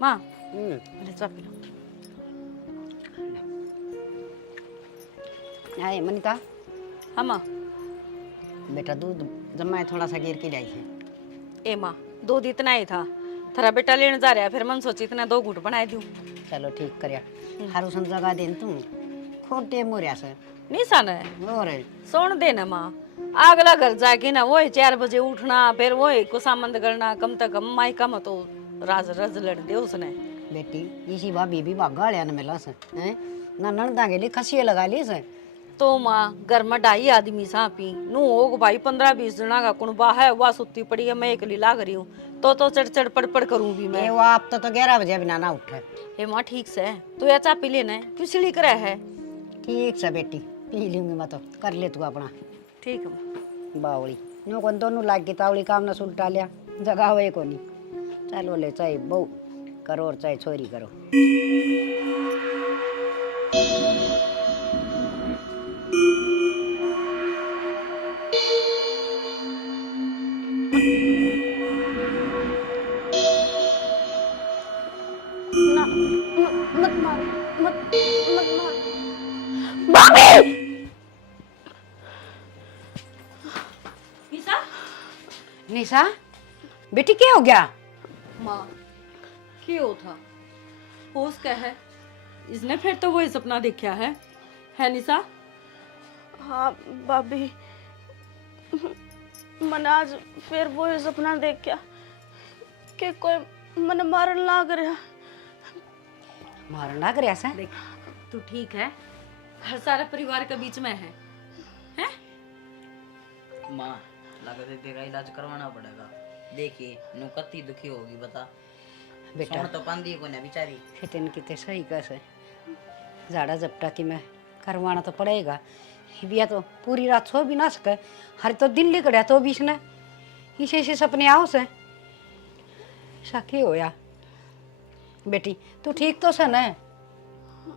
माँ अरे चाय पी लो। आए मनीता, हाँ माँ। बेटा दूध जमाए थोड़ा सा गिर के लाई है। ए माँ, दूध इतना ही था, थारा बेटा लेने जा रहा है, फिर मन सोची इतना 2 घूंट बना दूं। चलो ठीक करया। हारू सन जगा देन तू खोटे मोरिया से नहीं सन है और सोन देना माँ। अगला घर जाके ना वही 4 बजे उठना, फिर वही कुसामंद करना, कम तक कम माई कम तो राज रज लड़ दे उसने। बेटी इसी भाभी भी भागा लिया न मिला से हैं ना नणदा के लिए खसिए लगा ली से। तो माँ घर में 2.5 आदमी सापी नू हो भाई 15-20 जना का कुणबा है, वह सुती पड़ी है, मैं अकेली लाग रही हूँ तो चढ़ चढ़ पड़ करूँ भी मैं। ये वो आप तो 11 बजे बिना ना उठे। हे माँ ठीक से तू या चा पी लेना है, क्यों सिली करे है। ठीक से बेटी पी लूंगी मैं तो, कर ले तू अपना ठीक है माँ। बावली नो कौन दोनों लाग की तावली काम ना सुलटा लिया जगह हुए को नहीं। चलो ले चाहे बहू करो और चाहे छोरी करो। ना मत मारो, मत मत मारो भाभी। निशा निशा बेटी क्या हो गया? माँ क्यों था होश क्या है, इसने फिर तो वही सपना देखा है निशा? हाँ भाभी, मैंने आज फिर वो सपना देखा कि कोई मन मारन लाग रहा। मारन लग रहा से? देख तू ठीक है, हर सारा परिवार के बीच में है हैं? माँ लगता है तेरा इलाज करवाना पड़ेगा। देखिए नु कत्ती दुखी होगी बता। बेटा सोन तो पांदी को ना बेचारी। फितन कितने सही कैसे झाड़ा झपटा की मैं करवाना तो पड़ेगा। बिया तो पूरी रात सो भी ना सके, हर तो दिन लिकड़ा तो भी इसने इसे सपने आओ से ऐसा क्यों होया? बेटी तू ठीक तो से न?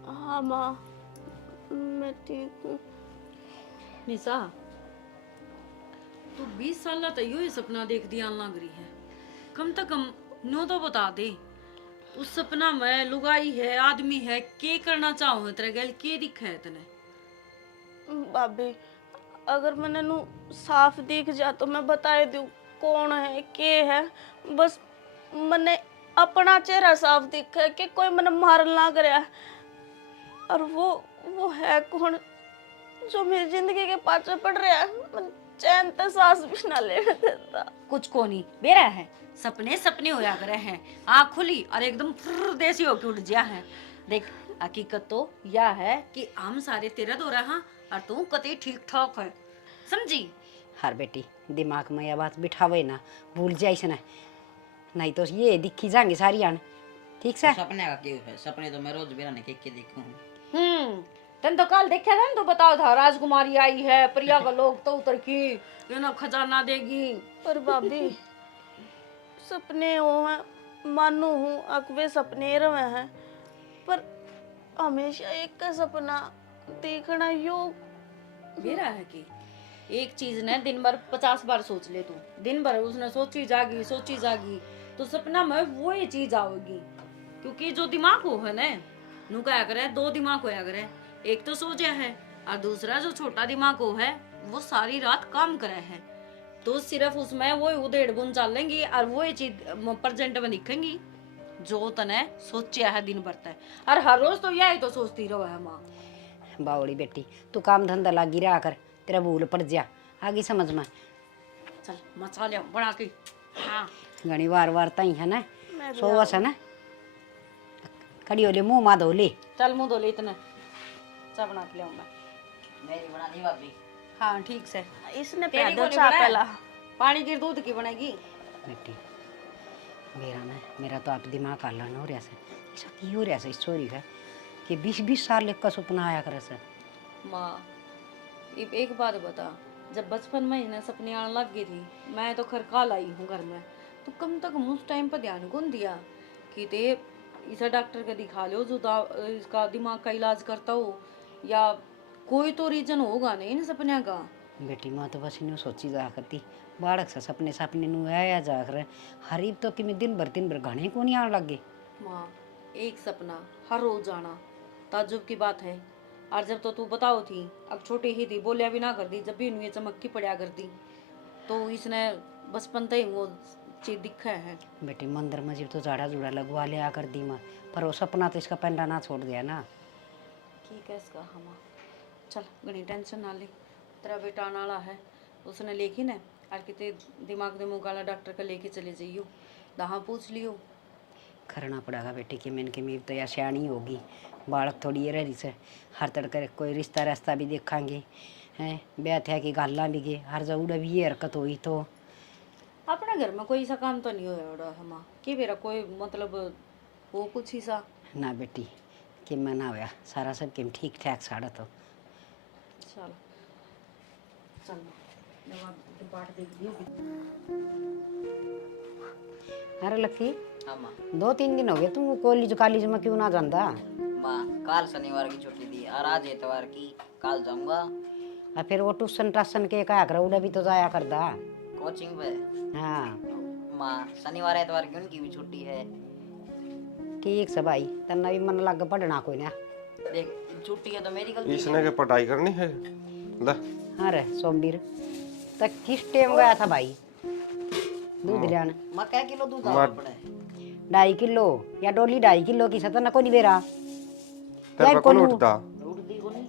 हाँ माँ मैं ठीक हूँ। निशा तू 20 साल तो यो ही सपना देख दिया लग रही है, कम से कम नो तो बता दे उस सपना में लुगाई है आदमी है के करना चाहो तेरे गल के दिखा है तने? भाभी अगर मैंने नु साफ दिख जा तो मैं बता दूँ कौन है के है, बस मैंने अपना चेहरा साफ दिखा है कि कोई मैंने मारन लाग रहा है। और वो है कौन जो मेरी जिंदगी के पाछे पड़ रहा है, मैं चैन तक सांस भी ना लेने देता। कुछ को नहीं बेरा है, सपने सपने होया करे हैं, आँख खुली और एकदम फुर्र देसी होके उठ गया है। देख हकीकत तो यह है कि हम सारे तेरा दो रहा और तू कते ठीक ठाक है, समझी? हर बेटी दिमाग में यह बात बिठावे ना, भूल जाइस ना, नहीं तो ये दिखी जाएंगे सारी आन। ठीक से? सपने का क्यों है? सपने तो मैं रोज बेरा ने के देखूं हूं। तन तो कल देखा था ना, तो बताओ था राजकुमारी आई है, प्रिया का लोग तो उतर की ये ना खजाना देगी। पर भाभी सपने हो हैं मानू हूँ अकवे सपने रहे हैं, पर हमेशा एक का सपना देखना यो मेरा है कि एक चीज ने दिन भर 50 बार सोच ले तू, दिन भर उसने सोची जागी तो सपना में वो ही चीज आवेगी। क्योंकि जो दिमाग हो है ना नु क्या करे, 2 दिमाग होया करे, एक तो सो गया है और दूसरा जो छोटा दिमाग हो है वो सारी रात काम करे है, तो सिर्फ उसमें वो उधेड़ बुन चलेंगी और वो चीज प्रेजेंट में दिखेंगी जो तने सोचा है दिन भर तक। और हर रोज तो यही तो सोचती रहो है माँ। बावड़ी बेटी तू काम धंधा लगी रहा कर, तेरा भूल पड़ जा आगे समझ में। चल मसाले बना के। हाँ घनी वार तई है ना मैं भी सोवस है ना, कड़ी होले मुंह मा धो ले। चल मुँह धो ले इतना, चाय बना के ले मैं। मेरी बना दी भाभी। हाँ ठीक से। इसने तेरी पैदल को नहीं चा बनाया? पहला पानी की दूध की बनेगी। बेटी मेरा तो आप दिमाग हल्ला हो रहा से, ऐसा क्यों हो रहा से इस चोरी का कि 20-20 साल का सपना आया करे से। माँ एक बात बता, जब बचपन में इन्हें सपने आने लग गई थी, मैं तो खरका लाई हूँ घर में, तो कम तक उस टाइम पर ध्यान कौन दिया कि ते इसे डॉक्टर का दिखा लो जो इसका दिमाग का इलाज करता हो, या कोई तो रीजन होगा नहीं इन सपने का। बेटी माँ तो बस इन्हें सोची जा करती बाड़क से सपने नु आया जा कर हरीब तो कि मैं दिन भर घने को नहीं आने लग गए। माँ, एक सपना हर रोज आना ताज्जुब की बात है। और जब तो तू बताओ थी, अब छोटी ही थी, बोलिया भी ना कर दी, जब भी इन्हें चमक्की पड़ा करती, तो इसने बचपन से ही वो चीज दिखा है। बेटी मंदिर में जब तो झाड़ा जुड़ा लगवा लिया कर दी माँ, पर वो सपना तो इसका पेंडा ना छोड़ दिया ना। ठीक है इसका हम चल घनी टेंशन ना ले, तेरा बेटा आने वाला है, उसने लेखी ना और कितने दिमाग दे मुँह वाला डॉक्टर का लेके चले जाइयो, दहा पूछ लियो। करना पड़ेगा बेटी कि मैंने की मीर तो या सियाणी होगी, बालक थोड़ी ये रही से हर तड़के कोई रिश्ता रास्ता भी देखांगे हैं, ब्याह थे कि गाला भी गए हर जगह भी ये हरकत हुई तो। अपने घर में कोई ऐसा काम तो नहीं होया है माँ कि मेरा कोई मतलब वो कुछ ही सा। ना बेटी कि मैं ना होया सारा सब किम ठीक ठाक साड़ा तो। चल चल दवा डिपार्ट देख दियो। अरे लक्की हाँ माँ। 2-3 दिन हो गए तुम कॉलेज में क्यों ना जाता? माँ काल शनिवार की छुट्टी दी और आज एतवार की, काल जाऊंगा और फिर वो ट्यूशन टाशन के क्या कर उड़ा भी तो जाया करदा। कोचिंग पे। हाँ माँ शनिवार एतवार की उनकी भी छुट्टी है। ठीक से भाई तन्ना भी मन लग पढ़ना कोई ना। देख छुट्टी है तो मेरी गलती इसने के पढ़ाई करनी है ला। अरे सोमवीर तक किस टाइम गया था भाई दूध लेने? माँ क्या किलो दूध आना पड़ा है? 2.5 किलो या डोली 2.5 किलो की सतना को नहीं बेरा तेरे पे कौन उठता उठती को नहीं।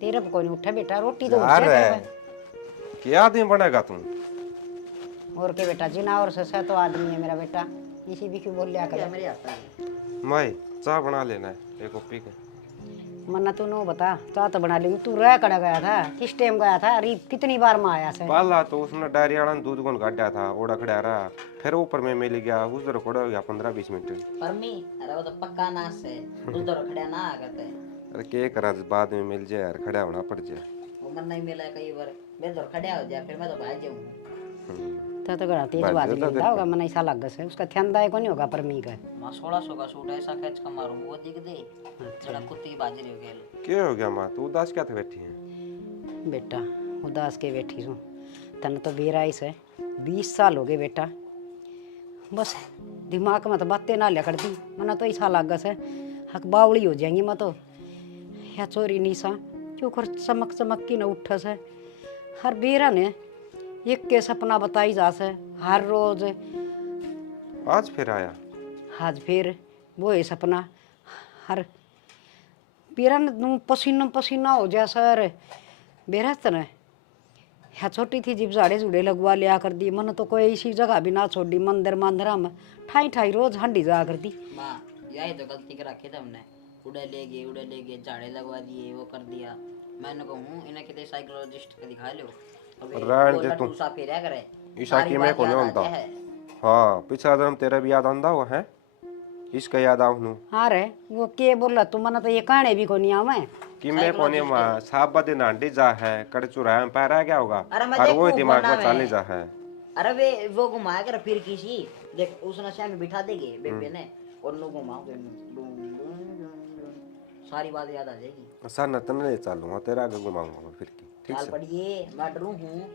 तेरे पे कोई नहीं उठा बेटा, रोटी तो उठ यार जाए है क्या आदमी बनेगा तुम? और के बेटा जिना और ससा तो आदमी है मेरा बेटा, इसी भी क्यों बोल लिया क्या कर। मेरे आता है? मैं चाय बना लेना है एक कॉपी के। मन्ना तू नो बता चाह तो बना लेंगे, तू रह कड़ा गया था किस टाइम गया था? अरे कितनी बार में आया से? पहला तो उसने डायरी वाला ने दूध कौन काटा था ओड़ा खड़ा रहा, फिर ऊपर में मिल गया उधर खड़ा हो गया 15-20 मिनट। परमी अरे वो तो पक्का नाश है, उधर खड़ा ना आगत है। अरे के करा बाद में मिल जाए यार, खड़ा होना पड़ जाए। वो मन नहीं मिला कई बार, मैं तो खड़ा हो जाए फिर मैं तो भाग जाऊँ। तो गड़ा तेज बात बात है, तो लेता होगा मन ऐसा लग से उसका ध्यान दायक नहीं होगा परमी का। माँ 1600 का सूट ऐसा खींच कर मारूँ वो दिख दे जरा कुत्ती की बाजरी हो गया। क्या हो गया माँ, तू उदास क्या थे बैठी है? बेटा उदास के बैठी हूँ, तन तो बेराई से 20 साल हो गए बेटा, बस दिमाग में तो बातें ना लिया करती, मना तो ऐसा लग से हक बावड़ी हो जाएंगी मैं तो। या चोरी निशा क्यों कर चमक चमक की न उठ से हर बेरा ने एक के सपना बताई जा से हर रोज। आज फिर आया? आज फिर वो है सपना हर बेरा ने पसीना पसीना हो जा सर बेरा तने। या छोटी थी जिब झाड़े जुड़े लगवा लिया कर दी, मन तो कोई ऐसी जगह भी ना छोड़ी, मंदिर मंदिरा में ठाई ठाई रोज हंडी जा कर दी। माँ यही तो गलती कर रखी थी हमने, उड़े ले गए झाड़े लगवा दिए वो कर दिया। मैंने कहूँ इन्हें कितने साइकोलॉजिस्ट को दिखा लो रहने दे तू। फेरिया करे ईशा की मैं कौन होता? हाँ पिछला जन्म तेरा भी याद आंदा हुआ है, इसका याद आऊँ हाँ रे वो के बोला तू, मन तो ये कहानी भी कोनी आ मैं कि मैं कोने माँ साहब बदे नांडी जा है कड़ चुराया में पैरा क्या होगा अरे मैं और वो देखूं दिमाग में वरना चाले मैं- जा है। अरे वे वो घुमाया कर फिर किसी देख उस नशा में बिठा देंगे बेबे ने और लोग घुमाओगे सारी बात याद आ जाएगी। सर नतन ले चालूंगा तेरा आगे घुमाऊंगा मैं फिर की, ठीक चाल से? पड़िए मैं डरू हूँ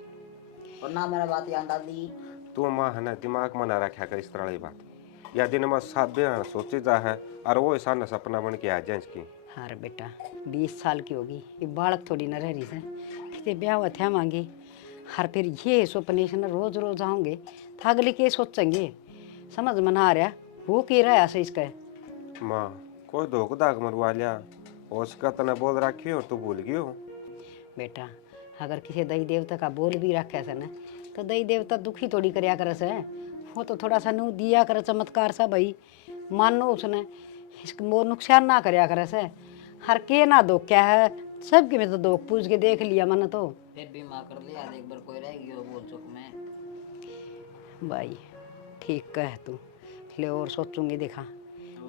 और ना मेरा बात याद आ दी। तू माँ है ना दिमाग में ना रखा कर इस तरह की बात, या दिन में सब सोचे जा है और वो ऐसा न सपना बन के आ जाए इसकी। हाँ रे बेटा 20 साल की होगी ये बालक थोड़ी न रह रही से कितने ब्याह हुआ थे मांगे हर फिर ये सपने से न रोज रोज आऊँगे तो अगले के सोचेंगे, समझ में ना आ रहा वो कह रहा है ऐसे इसका। माँ कोई धोख दाग मरवा लिया और उसका तना बोल रखी और तू भूल गई हो। बेटा अगर किसी दई देवता का बोल भी रखे से न तो दई देवता दुखी थोड़ी करया करे से, वो तो थोड़ा सा नू दिया करे चमत्कार सा भाई मानो उसने इसको वो नुकसान ना करया करे से। हर के ना दो क्या है सबके में तो दो पूछ के देख लिया मन तो फिर भी माँ कर लिया एक बार कोई रहेगी वो बोल चुक में भाई ठीक कह तू ले और सोचूंगी देखा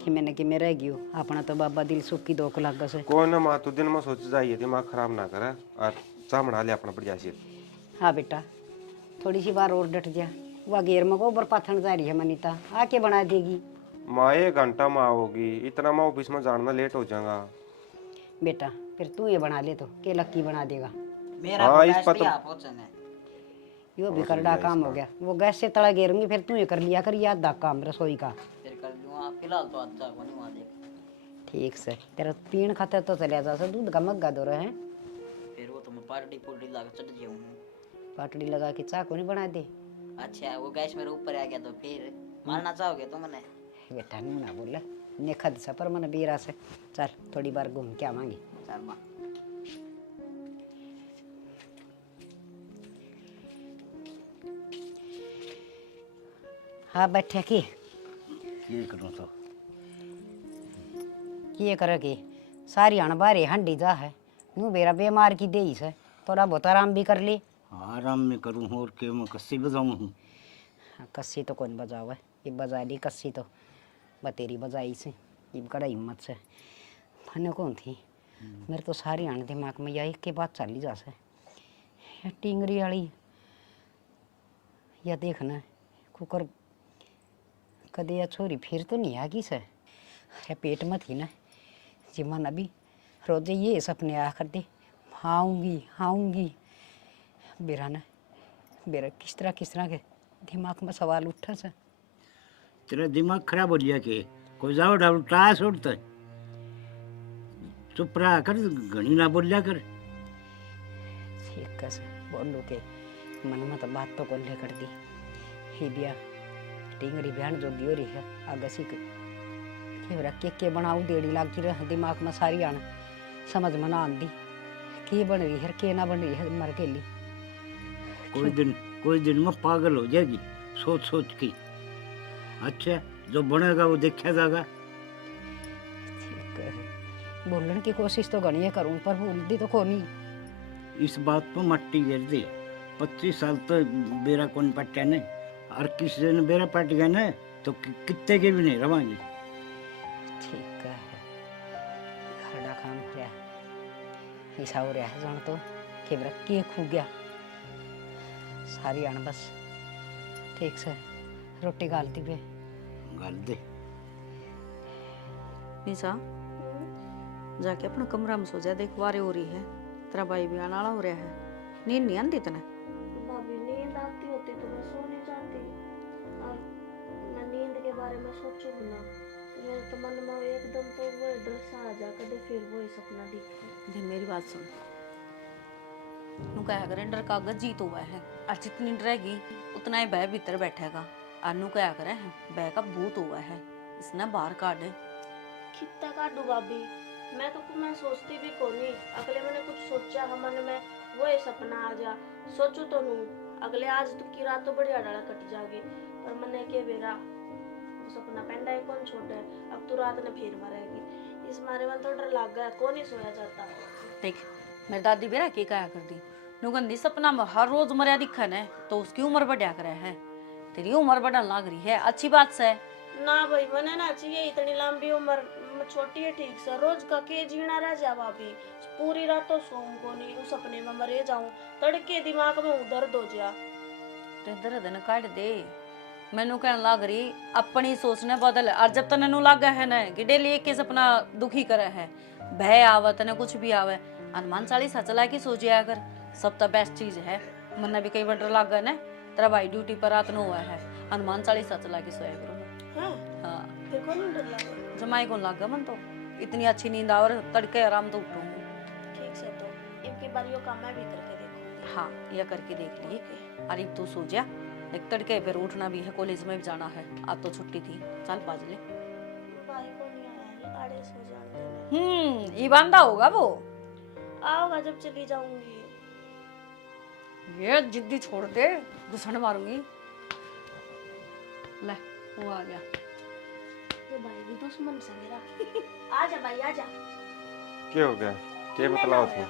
कि मैंने कि मैं रह गई हूँ अपना तो बाबा दिल सुखी दो लाग से। कोई ना माँ तू दिन में सोच जाइए दिमाग खराब ना करे और चाह बना ले अपना बढ़िया से। हाँ बेटा थोड़ी सी बार और डट जा, वह घेर में गोबर पाथन जा रही है मनीता आके बना देगी। माँ 1 घंटा माँ होगी इतना मैं ऑफिस में जाना लेट हो जाऊंगा। बेटा फिर तू ये बना ले तो के लक्की बना देगा। मेरा हाँ, इस गैस पर भी तो- आप पहुंचने यो भी करड़ा काम हो गया, वो गैस से तड़ा घेरूंगी फिर तू ये कर लिया कर याद दा काम रसोई का। फिर कर लूँ आप फिलहाल तो अच्छा को नहीं वहाँ देख। ठीक से तेरा पीण खाते तो चलिया जा से दूध का मग्गा दो रहे हैं। फिर वो तो मैं पार्टी पुर्टी ला के चढ़ जाऊँ। पाटड़ी लगा के चाय को नहीं बना दे। अच्छा वो गैस मेरे ऊपर आ गया तो फिर मारना चाहोगे तुम मने? बेटा नू ना बोले नेखद से पर मन बीरा से चल थोड़ी बार घूम के आवांगी। चल माँ। हाँ बैठे की ये करूँ तो किए करे की सारी अणबारे हंडी जा है नू बेरा बीमार की दे से थोड़ा बहुत आराम भी कर ली। आराम में करूँ और के मैं कस्सी बजाऊँ। कस्सी तो कौन बजावे ये बजा ली कस्सी तो बतेरी बजाई से ये कड़ा हिम्मत से फने कौन थी मेरे तो सारी आने दिमाग में यही के बात चली जा से ये टिंगरी वाली या देखना कुकर कदे या छोरी फिर तो नहीं आगी से अरे पेट में थी ना जी मन अभी रोजे ये सपने आ कर दे आऊँगी बेरा ना बेरा किस तरह के दिमाग में सवाल उठा से तेरा दिमाग खराब हो गया के कोई जाओ डाल टास उड़ता है। चुप रहा कर घनी ना बोलिया कर। ठीक है से बोलो के मन में तो बात तो कोल्हे कर दी ही बिया टिंगरी बहन जो दियो रही है आगे सी के बनाऊ देड़ी लागी रह दिमाग में सारी आना समझ में ना आंदी की बन रही है के ना बन रही है मर के ली कोई दिन में पागल हो जाएगी सोच के। अच्छा जो बनेगा वो देखा जाएगा। ठीक है बोलने की कोशिश तो घनी करूं पर बोलती तो कोनी। इस बात पर मट्टी गिर दे 25 साल तो बेरा कौन पट्टा ने और किसी दिन बेरा पट गया ना तो कितने के भी नहीं रवांगी। ठीक है खड़ा काम रहा ऐसा हो रहा है जान तो केवरा के खू गया सारी आन बस ठीक से रोटी गालती पे गाल दे। निशा जाके अपना कमरा में सो जा देख वारे हो रही है तेरा भाई भी आना हो रहा है नींद नहीं आती तने? भाभी नींद आती होती तो मैं सो नहीं जाती और मैं नींद के बारे में सोचूंगी ना तो मेरे तो मन में एकदम तो वो डर सा आ जा कदे फिर वो सपना दिखे। दे मेरी बात सुन नु कहा करे डर का जीत हुआ है और जितनी डरेगी उतना ही भय भीतर बैठेगा और नु कहा करे भय का भूत हुआ है इसने बाहर काट कितना काटू भाभी मैं सोचती भी कोनी अगले मैंने कुछ सोचा है मन में वो सपना आ जा सोचू तो नू अगले आज तू की रात तो बढ़िया डाला कट जाएगी पर मैंने के बेरा वो सपना पेंडा है कौन छोटा है अब तू रात ने फिर मरेगी इस मारे में तो डर लग गया कौन ही सोया जाता। देख मेरी दादी बेरा के कहा कर दी नुगंदी सपना में हर रोज मरिया दिखन है तो उसकी उम्र बढ़िया करे है तेरी उम्र बढ़न लग रही है अच्छी बात से ना भाई मैंने ना चाहिए इतनी लंबी उम्र छोटी है ठीक से रोज का के जीना रह जा भाभी पूरी रात तो सोम को नहीं उस सपने में मरे जाऊं तड़के दिमाग में दर्द हो जा ते दर्द न काट दे मैनू कहन लग रही अपनी सोचने बदल और जब तने नु लागा है ना कि डेली एक के सपना दुखी करे है भय आवे तने कुछ भी आवे हनुमान चालीसा चला के सो जाया कर सब तो बेस्ट चीज है मन्ना भी कई बार डर लागा ना तेरा भाई ड्यूटी पर रात नो हुआ है हनुमान चालीसा चला के सोया करो। हाँ फिर कौन डर लगा जमाई को लागा मन तो इतनी अच्छी नींद आ और तड़के आराम तो उठूंगी। ठीक से तो इनकी बारियों का मैं भी करके देखूंगी। हाँ यह करके देख लिए अरे तू सो जा एक तड़के फिर उठना भी है कॉलेज में भी जाना है आज तो छुट्टी थी चल बाज ले। भाई को नहीं आया आड़े सो जाते ये बांधा होगा वो आओगा जब चली जाऊंगी। ये जिद्दी छोड़ दे घुसन मारूंगी। ले वो आ गया ये भाई भी दुश्मन से मेरा आजा भाई आजा क्या हो गया क्या बतलाओ थे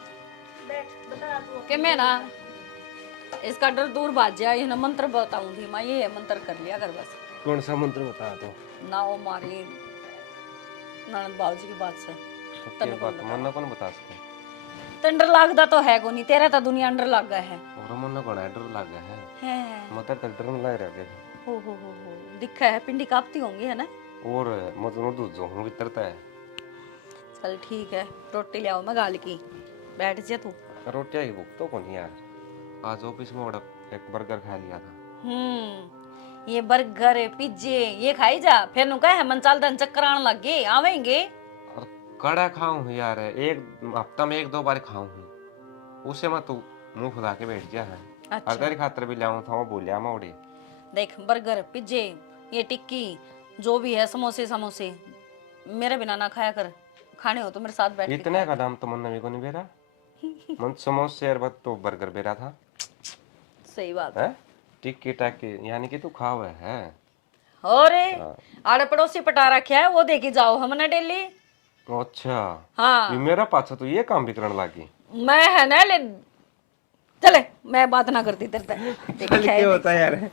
बैठ बता तू कि मैं ना इसका डर दूर भाग जाए ये ना मंत्र बताऊंगी मैं ये मंत्र कर लिया कर बस। कौन सा मंत्र बता दो ना वो मारी ननद बाबूजी की बात से क्या बात मन्ना कौन बता सके तन डर लागदा तो है को नहीं तेरा तो दुनिया अंडर लग गया है और मन्ना बड़ा डर लग गया है मतलब तक डर लग रहा है हो दिखा है पिंडी कांपती होंगी है ना और मतलब दूध जो हूं भीतर है। चल ठीक है रोटी ले आओ मैं गाल की बैठ जा तू। रोटियां ही भूख तो कौन यार आज ऑफिस में बड़ा एक बर्गर खा लिया था ये बर्गर पिज्जे ये खाई जा, फिर नु कहे मन चाल दन चक्कर आने लग गए आवेंगे। और कड़ा खाऊं यार, एक हफ्ता में 1-2 बार खाऊं, उसे मैं तू मुंह फुला के बैठ जा है। अच्छा। और तेरी खातर भी लाऊं था, वो बोलिया मोड़े। देख बर्गर पिज्जे ये टिक्की जो भी है समोसे समोसे मेरे बिना ना खाया कर, खाने हो तो मेरे साथ बैठ के इतने का दाम तो मन नवी को नहीं बेरा, मन समोसे और बत तो बर्गर बेरा था। सही बात है टिक्की टाकी, यानी कि तू खावे है। और आड़े पड़ोसी पटा रखा है वो देखी जाओ हमने डेली। अच्छा हाँ ये मेरा पाछा तो ये काम भी करने लगी। मैं है ना ले चले, मैं बात ना करती तेरे से। देख क्या है, होता है यार।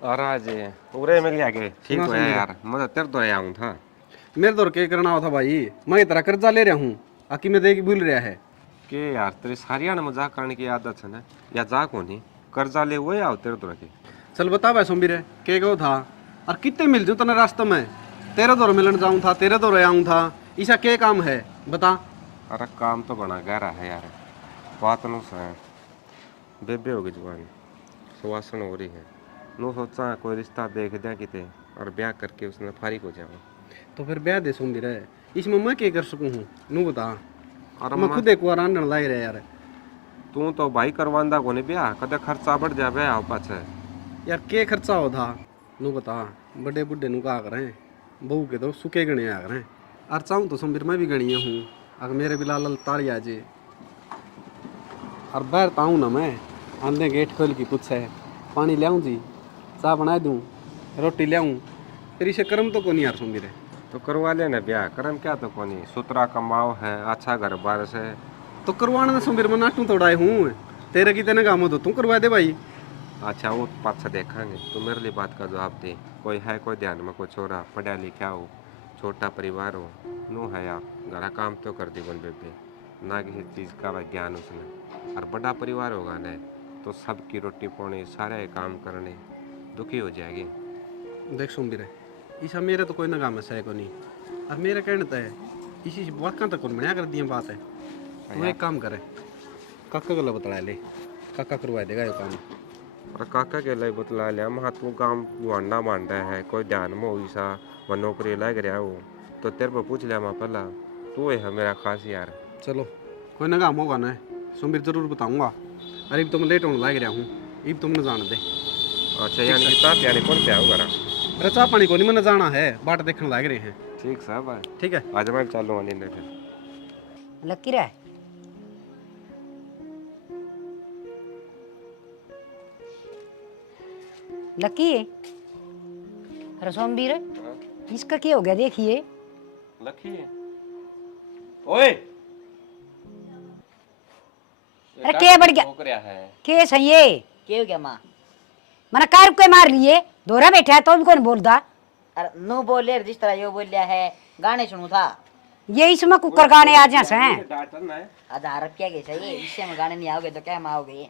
और आज पूरे मिल गया के ठीक हो यार, मैं तेरे तो आया हूं था। मेरे तो क्या करना था भाई, मैं तेरा कर्जा ले रहा हूँ, आकी में देख भूल रहा है के यार तेरी सारिया ने मजाक करने की आदत है ना, या जा को नहीं कर्जा ले वो आओ तेरे तो के। चल बता भाई सोमबीर के गो था और कितने मिल जू तने रास्ते में, तेरे दौर मिलन जाऊँ था, तेरे दौर आऊँ था, ऐसा क्या काम है बता। अरे काम तो बना गहरा है यार, बात नु से बेबे होगी जवान, सुवासन हो रही है, नु सोचा कोई रिश्ता देख दिया किते और ब्याह करके उसने फारिग हो जाऊँ। तो फिर ब्याह दे सोमबीर, इसमें मैं क्या कर सकूँ हूँ नू बता। और मैं खुद एक बार आंदन लाई रहा यार। तू तो भाई करवांदा को नहीं ब्याह, कदे खर्चा बढ़ जाए आओ पाछे। यार के खर्चा हो था नू बता, बड़े बुढ़े नू कहा करें, बहू के तो सुखे गणे आ करें, और चाहूँ तो सोमबीर मैं भी गणिया हूँ, अगर मेरे भी लाल ताड़ी आ जे और बाहर ताऊँ ना मैं आंदे गेट खोल के कुछ है पानी लियाऊँ जी, चाय बना दूँ, रोटी लियाऊँ, फिर इसे कर्म तो को नहीं यार सोमबीर। तो करवा लेना ब्याह, करम क्या तो कोनी, सुतरा कमाओ है, अच्छा घर बार से। तो करवाने में सोमबीर मैं नाटू तोड़ाए हूँ, तेरे की तेने काम हो तो तू करवा दे भाई। अच्छा वो पाछा देखेंगे, तू मेरे लिए बात का जवाब दे। कोई है कोई ध्यान में, कोई छोरा पढ़ा लिखा हो, छोटा परिवार हो, नू है यार घरा काम तो कर दी बन बेबे, ना किसी चीज़ का वह ज्ञान उसने। और बड़ा परिवार होगा न तो सबकी रोटी पानी सारे काम करने दुखी हो जाएगी। देख सोमबीर ईसा मेरे तो कोई ना काम है को नहीं, और मेरे कहने तो है इसी से वाकई तक कौन बढ़िया कर दिया बात है। तू एक काम करे, काका को बतला ले, काका करवा देगा ये काम। और काका के लिए बतला लिया, महा तू काम वांडा मांडा है, कोई ध्यान में हुई सा वह नौकरी लग रहा हो तो तेरे पर पूछ लिया मैं पहला, तू है मेरा खास यार। चलो कोई ना काम होगा ना सोमबीर जरूर बताऊंगा। अरे अब तो मैं लेट होने लग रहा हूँ, अब तो मैंने जान दे। अच्छा यानी कि ताप यानी कौन पे आओ घर? अरे चाह पानी को नहीं मैंने जाना है, बाट देखने लग रहे हैं। ठीक साहब है, ठीक है आज मैं चालू आने ने फिर। लकी रे लकी, अरे सोमबीर इसका क्या हो गया देखिए। लकी ओए अरे क्या बढ़ गया, हो रहा है? के सही है क्या हो गया माँ? मैंने कार को मार लिए, दोहरा बैठा है तो भी कौन बोलता। अरे नो बोले जिस तरह यो बोल लिया है, गाने सुनू था ये इसमें कुकर गाने आ जा हैं। डांटन है। आज हरप क्या गया चाहिए, इससे में गाने नहीं आओगे तो क्या में आओगे?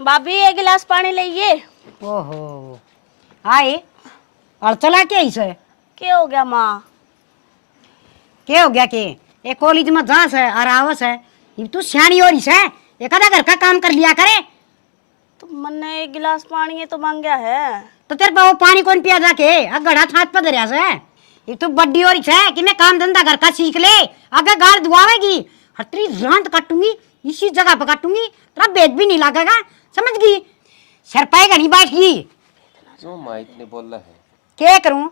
भाभी एक गिलास पानी लाइए। ओहो आए और चला क्या इसे, क्या हो गया माँ? क्या हो गया के एक कॉलेज में जास है और आवस है, ये तू सियानी और इस है, एक आधा घर का काम कर लिया करे। तो मैंने एक गिलास पानी है तो मांग गया है। तो तेरे पास वो पानी कौन पिया जाके, गड़ा छात पर दरिया से ये तो बड्डी और है कि मैं काम धंधा घर का सीख ले, आगे गाड़ दुआवेगी हर तेरी जान काटूंगी, इसी जगह पर काटूंगी, तेरा बेद भी नहीं लगेगा, समझ गई? सर पाएगा नहीं बैठ गई। क्यों माँ इतने बोल रहा है? क्या करूं,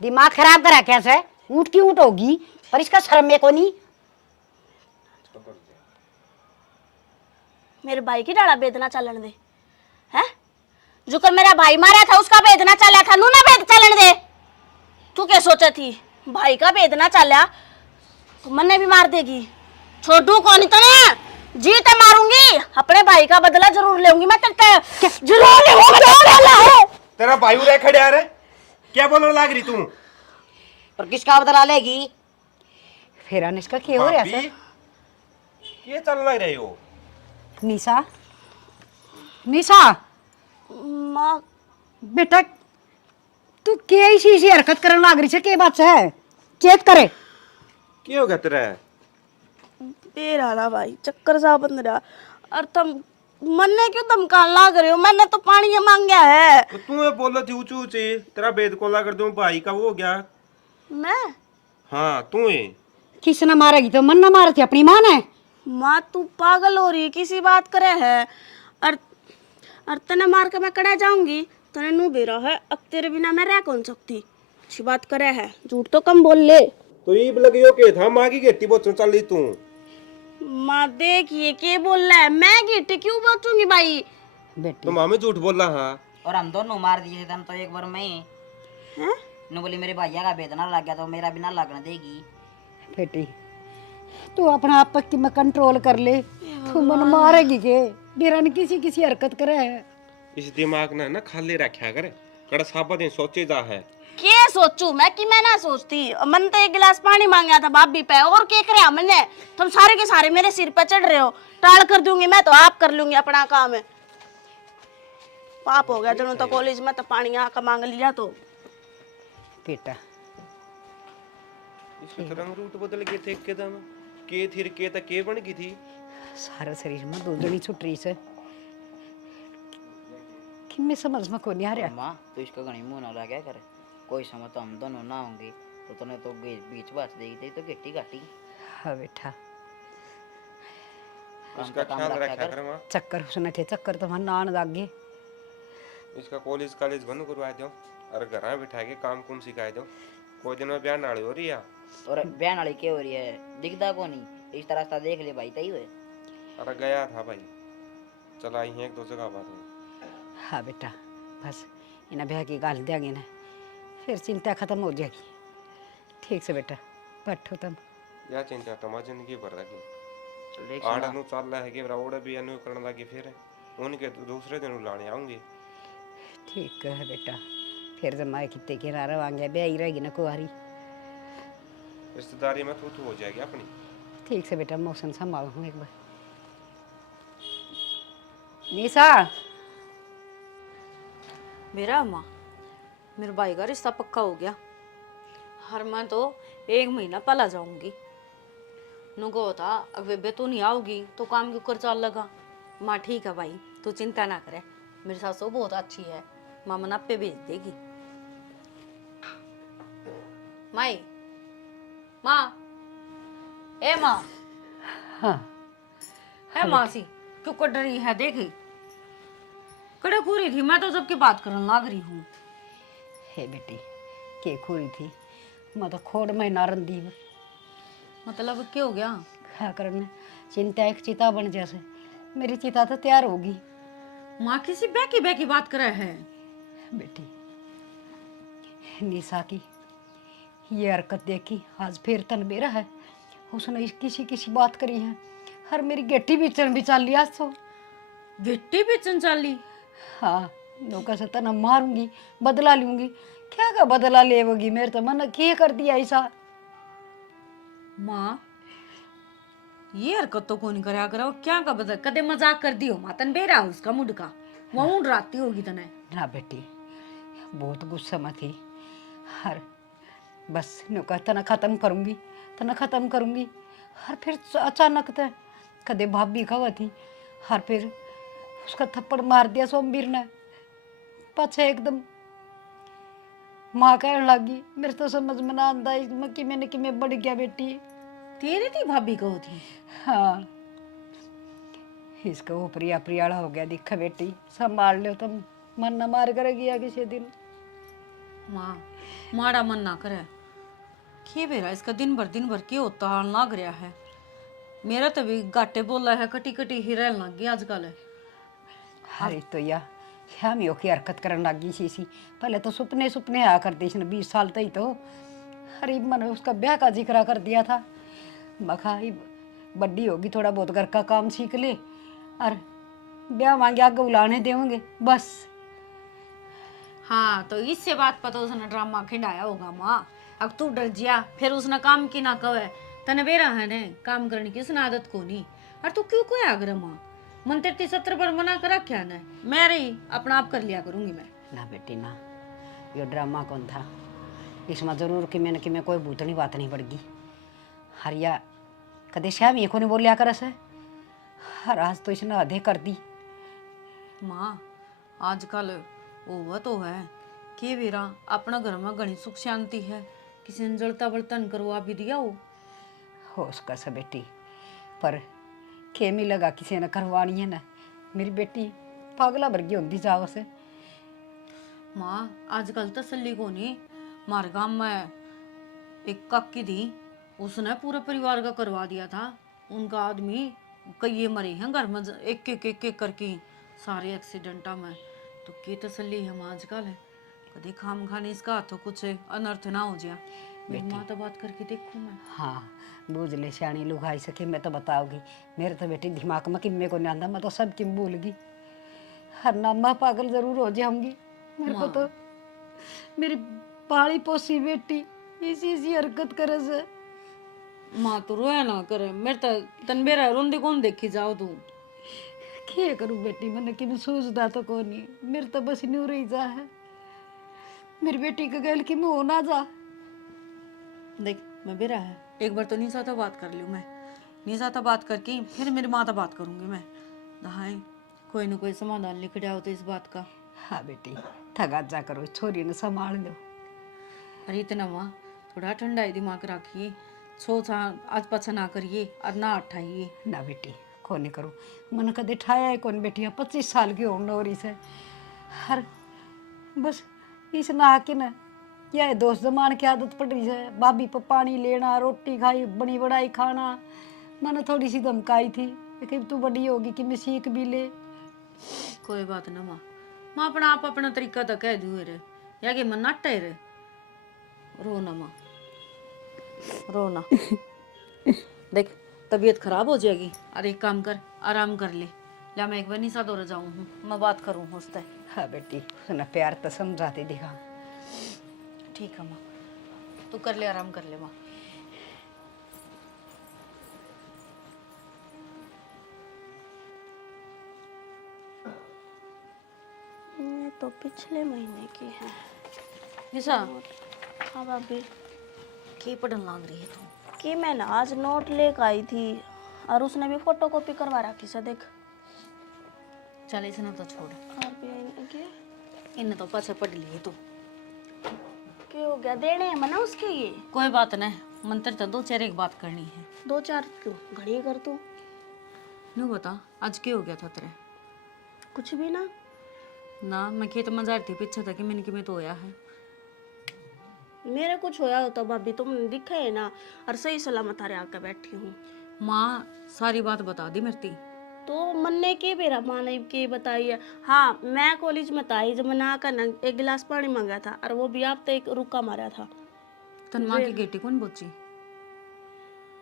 दिमाग खराब करा कैसे, ऊँट की ऊँट होगी पर इसका शर्म में को नहीं। मेरे भाई की डाला बेदना चलन दे है, जो कर मेरा भाई मारा था उसका बेदना चला था, नू ना बेद चलन दे। तू क्या सोचा थी भाई का बेदना चला तो मन्ने भी मार देगी, छोटू को नहीं तो ना जीते मारूंगी, अपने भाई का बदला जरूर लेऊंगी मैं तेरे, जरूर लेऊंगी। तेरा भाई उरे खड़े आ रे, क्या बोलने लग रही तू? पर किसका बदला लेगी? फिर अनुष्का क्या हो रहा है? ये चल लग रही हो? निशा निशा माँ बेटा तू क्या इसी हरकत करने लग रही है, के बात है चेत करे। क्या हो गया तेरा? बेरा ना भाई चक्कर सा बंद रहा। और तुम मन ने क्यों धमकान लाग रहे हो? मैंने तो पानी मांगा है। तो तू ये बोलो थी ऊंची ऊंची तेरा बेद कोला कर दूं भाई का वो हो गया। मैं हाँ तू है। किसने मारेगी तो मन ना मारे थी अपनी माँ ने। माँ तू पागल हो रही है, किसी बात करे है। और तने मार के मैं कड़ा जाऊंगी, तने नू बेरा है। अब तेरे बिना मैं रह कौन सकती? अच्छी बात करे है, झूठ तो कम बोल ले। तो ये लगियो के था माँ की गेटी बोचो चल रही तू। माँ देखिए के बोल रहा है, मैं गिट्टी क्यों बचूंगी भाई? बेटी तो माँ में झूठ बोल रहा। हाँ और हम दोनों मार दिए थे तो एक बार मैं हैं? नु बोली मेरे भैया का बेदना लग गया तो मेरा बिना लगने देगी। बेटी तू अपना आप की में कंट्रोल कर ले। तू मन मारेगी के मेरा ने किसी किसी हरकत करे है। इस दिमाग ने ना खाली रखा कर कड़ा साबा दिन सोचे जा है। के सोचू मैं कि मैं ना सोचती। मन तो एक गिलास पानी मांगा था भाभी पे, और के करे मैंने? तुम सारे के सारे मेरे सिर पे चढ़ रहे हो। टाल कर दूंगी मैं तो आप कर लूंगी अपना काम है। पाप हो गया जब तो कॉलेज में तो पानी आका मांग लिया तो। बेटा इसके रंग रूट बदल गए थे एकदम। के थी के तक के बन गई थी। सारा शरीर में दूधनी छुट रही से कि मैं समझ में को नहीं आ रहा। माँ तो इसका गणी मुंह ना लगा करे। कोई समय तो हम दोनों ना होंगे तो तूने तो बीच बात देगी थी तो गिट्टी काटी। हाँ बेटा उसका ख्याल रखा कर माँ। चक्कर उसने थे चक्कर तो मन आने लग गए। इसका कॉलेज कॉलेज बंद करवा दो और घर में बिठा के काम कुम सिखा दो। कोई दिन में ब्याह नाड़ी हो रही है। और बहन वाली क्या हो रही है दिखता को नहीं। इस तरह देख ले भाई तई हुए। अरे गया था भाई चला आई है एक दो जगह बात हुई। हाँ बेटा बस इन्हें ब्याह की गाल देंगे ना फिर चिंता खत्म हो जाएगी। ठीक से बेटा बैठो तुम। या चिंता तुम्हारी जिंदगी भर रखी। देख आड़ा नु चल रहा है कि ओड़ा भी अनु करने लगी फिर उनके दूसरे दिन लाने आऊंगी। ठीक है बेटा फिर जब माए कितने के नारा वांगे ब्याह ही रहेगी ना कुआरी। रिश्तेदारी में तू हो जाएगी अपनी। ठीक से बेटा मौसम संभालो हूँ एक बार। निशा मेरा माँ मेरे भाई का रिश्ता पक्का हो गया। हर मैं तो 1 महीना पहला जाऊंगी। नुको था अब बेबे तू नहीं आओगी तो काम क्यों कर चल लगा। माँ ठीक है भाई तू चिंता ना करे। मेरी सासू बहुत अच्छी है। माँ मना पे भेज देगी। माई माँ ए माँ हाँ है मासी क्यों कट रही है? देखी कड़े खूरी थी मैं तो जब की बात करने लग रही हूँ। हे बेटी के खोरी थी मैं तो खोड़ महीना रंदी में। मतलब क्या हो गया? क्या करने चिंता एक चिता बन जैसे मेरी चिता तो तैयार होगी। माँ किसी बैकी बात करे है। बेटी निशा की ये हरकत देखी आज फिर तन बेरा है। उसने किसी किसी बात करी है। हर मेरी गेटी भी चल लिया सो गिट्टी बेचन चाली। हाँ नौका से तना मारूंगी बदला लूंगी। क्या का बदला लेवगी? मेरे तो मन क्या कर दिया ऐसा। माँ ये हरकत तो कौन करा करा क्या का बदल कदे मजाक कर दियो माँ तन बेरा उसका मुड का वहाँ राती होगी तने। ना बेटी बहुत गुस्सा में थी। हर बस नौका तना खत्म करूंगी। हर फिर अचानक तो कदे भाभी खवा थी। हर फिर उसका थप्पड़ मार दिया सोमवीर ने। पछे एकदम माँ कहने लगी मेरे तो समझ में ना आता इसमें कि मैं बढ़ गया बेटी। तेरी थी भाभी को थी। हाँ इसका वो प्रियाड़ा हो गया दिखा बेटी संभाल लो तुम मन न मार कर गया किसी दिन। माँ माड़ा मन ना करे के बेरा इसका दिन भर के होता हाल लग रहा है। मेरा तो भी गाटे बोला है कटी ही रहने लग गई आजकल। अरे तो या हम यो की हरकत करने लगी सी पहले तो सुपने आया करते इसने 20 साल तक ही तो। अरे मैंने उसका ब्याह का जिक्र कर दिया था। मखा बड्डी होगी थोड़ा बहुत घर का काम सीख ले और ब्याह मांगे आगे बुलाने देंगे बस। हाँ तो इससे बात पता उसने ड्रामा खिंडाया होगा माँ। अब तू डर जिया फिर उसने काम की ना कहे तने बेरा है ने काम करने की उसने आदत को नहीं। और तू क्यों कोई आग्रह माँ मन 33 पर मना करा क्या ने मैं रही अपना आप कर लिया करूंगी मैं। ना बेटी ना ये ड्रामा कौन था इसमें जरूर कि मैं कोई भूतनी बात नहीं पड़गी। हरिया कदे श्यामी को नहीं बोलिया कर से। हर आज तो इसने आधे कर दी। माँ आजकल वो तो है कि वीरा अपना घर में घनी सुख शांति है, किसी ने जलता बर्तन करवा भी दिया हो उसका सा बेटी, पर खेमी लगा किसी ने करवानी है ना। मेरी बेटी पागला वर्गी होती जाओ से। माँ आजकल तसल्ली को नहीं। हमारे गांव में एक काकी थी, उसने पूरे परिवार का करवा दिया था। उनका आदमी कई मरे हैं घर में एक एक करके सारे एक्सीडेंटा में। तो की तसल्ली है माँ आजकल है, कभी खाम खाने इसका हाथों कुछ अनर्थ ना हो जाए। मेरी माँ तो बात करके देखूँ मैं। हाँ बूझ ले सियाणी लुगाई सके, मैं तो बताओगी। मेरे तो बेटी दिमाग में किम्मे को नहीं आंदा, मैं तो सब किम भूल गई। हर नामा पागल जरूर हो जाऊंगी। मेरे को तो मेरी पाली पोसी बेटी इसी हरकत करे से। माँ तो रोया ना करे, मेरे तो तनबेरा रोंदी कौन देखी जाओ तू। क्या करूं बेटी, मैंने कि सोचता तो कौन नहीं। मेरे तो बस न्यू रही जा है। मेरी बेटी का गैल कि मैं हो ना जा। देख मैं बेरा है, एक बार तो निशा तो बात कर लूँ मैं। निशा तो बात करके फिर मेरी माँ तो बात करूंगी मैं। हाय कोई ना कोई समाधान लिख जाओ तो इस बात का। हाँ बेटी थगा जा करो, छोरी ने संभाल लो। अरे इतना माँ थोड़ा ठंडा ही दिमाग रखिए, सोचा आज पाछा ना करिए और ना उठाइए। ना बेटी कौन नहीं करूँ, मन कदे ठाया है कौन बेटी। 25 साल की होने हो रही से। हर बस इस ना के ना यह दोस्त जमान की आदत पड़ रही है। भाभी पर पानी लेना, रोटी खाई बनी बनाई खाना। मैंने थोड़ी सी धमकाई थी कि तू बड़ी होगी कि मैं सीख भी ले। कोई बात ना माँ, माँ अपना आप अपना तरीका तो कह दूँ रे, या कि मन नाटा रे। रो ना माँ, रो ना। देख तबीयत खराब हो जाएगी और एक काम कर, आराम कर ले। या मैं एक बार निशा दौड़ जाऊँ हूँ, मैं बात करूँ उससे। हाँ बेटी उसने प्यार तो समझाते दिखा। ठीक है माँ, तू कर ले, आराम कर ले माँ। ये तो पिछले महीने की है। निशा हाँ भाभी, की पढ़न लग रही है तू? कि मैं ना आज नोट लेकर आई थी और उसने भी फोटो कॉपी करवा रखी से। देख चल इसने तो छोड़, RBI ने के इन्हें तो पाछे पढ़ लिए तू। क्या हो गया, देने हैं मना उसके ये। कोई बात नहीं, मंत्र तो दो चार एक बात करनी है। 2-4 क्यों घड़ी कर तू। नू बता आज क्या हो गया था तेरे? कुछ भी ना। ना मैं खेत में जा रही थी, पीछे था कि मैंने कि मैं तो होया है। मेरे कुछ होया होता भाभी, तुमने दिखा है ना, और सही सलामत हारे आकर बैठी हूँ। माँ सारी बात बता दी मेरी। तो मन ने के मेरा माँ ने के बताई है। हाँ मैं कॉलेज में था, जब मैंने आकर ना एक गिलास पानी मांगा था और वो भी आप तो एक रुका मारा था। तन माँ की गेटी कौन बोची?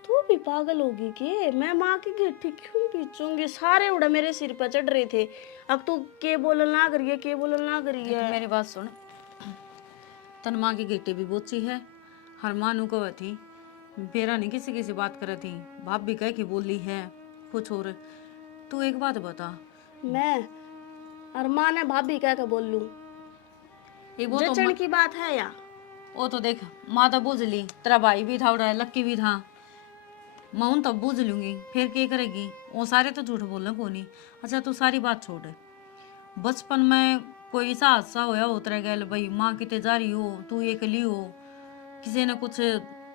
तू भी पागल होगी के? मैं माँ की गेठी क्यों पीछूंगी? सारे उड़ा मेरे सिर पर चढ़ रहे थे। अब तू के बोलना ना करिए, के बोलना ना करिए। मेरी बात सुन, तन माँ की गेटी भी बोची है। हर मानू को थी बेरा नहीं किसी किसी बात कर थी, बाप भी कह के बोली है कुछ और। तू एक बात बता, मैं और माँ ने भाभी कह के बोल लूं, ये वो तो जचन की बात है या? वो तो देख माँ तो बूझ ली, तेरा भाई भी था उड़ा लक्की भी था, मैं उन तब बूझ लूंगी, फिर क्या करेगी? वो सारे तो झूठ बोलना को नहीं। अच्छा तू सारी बात छोड़, बचपन में कोई ऐसा हादसा होया उतरे गए भाई, माँ कितने जा रही हो, तू ये कली हो, किसी ने कुछ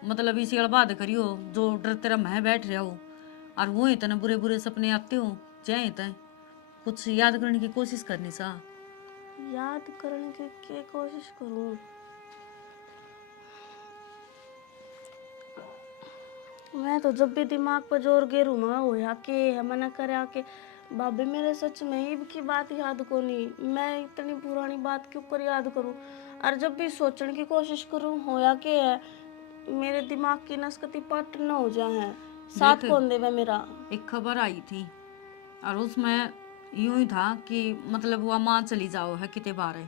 मतलब इसी बात करी हो जो डर तेरा मैं बैठ रहा हो, और वो इतने बुरे बुरे सपने आते हो चाहे तय कुछ याद करने की कोशिश करनी सा। याद करने की क्या कोशिश करूं? मैं तो जब भी दिमाग पर जोर गेरू ना होया के है मना करे के भाभी मेरे सच में ही की बात याद को नहीं। मैं इतनी पुरानी बात क्यों कर याद करूं? और जब भी सोचने की कोशिश करूं होया के है मेरे दिमाग की नसकती पट न हो जाए। साथ कौन देवे मेरा? एक खबर आई थी और उसमें यूं ही था कि मतलब वह माँ चली जाओ है किते बारे,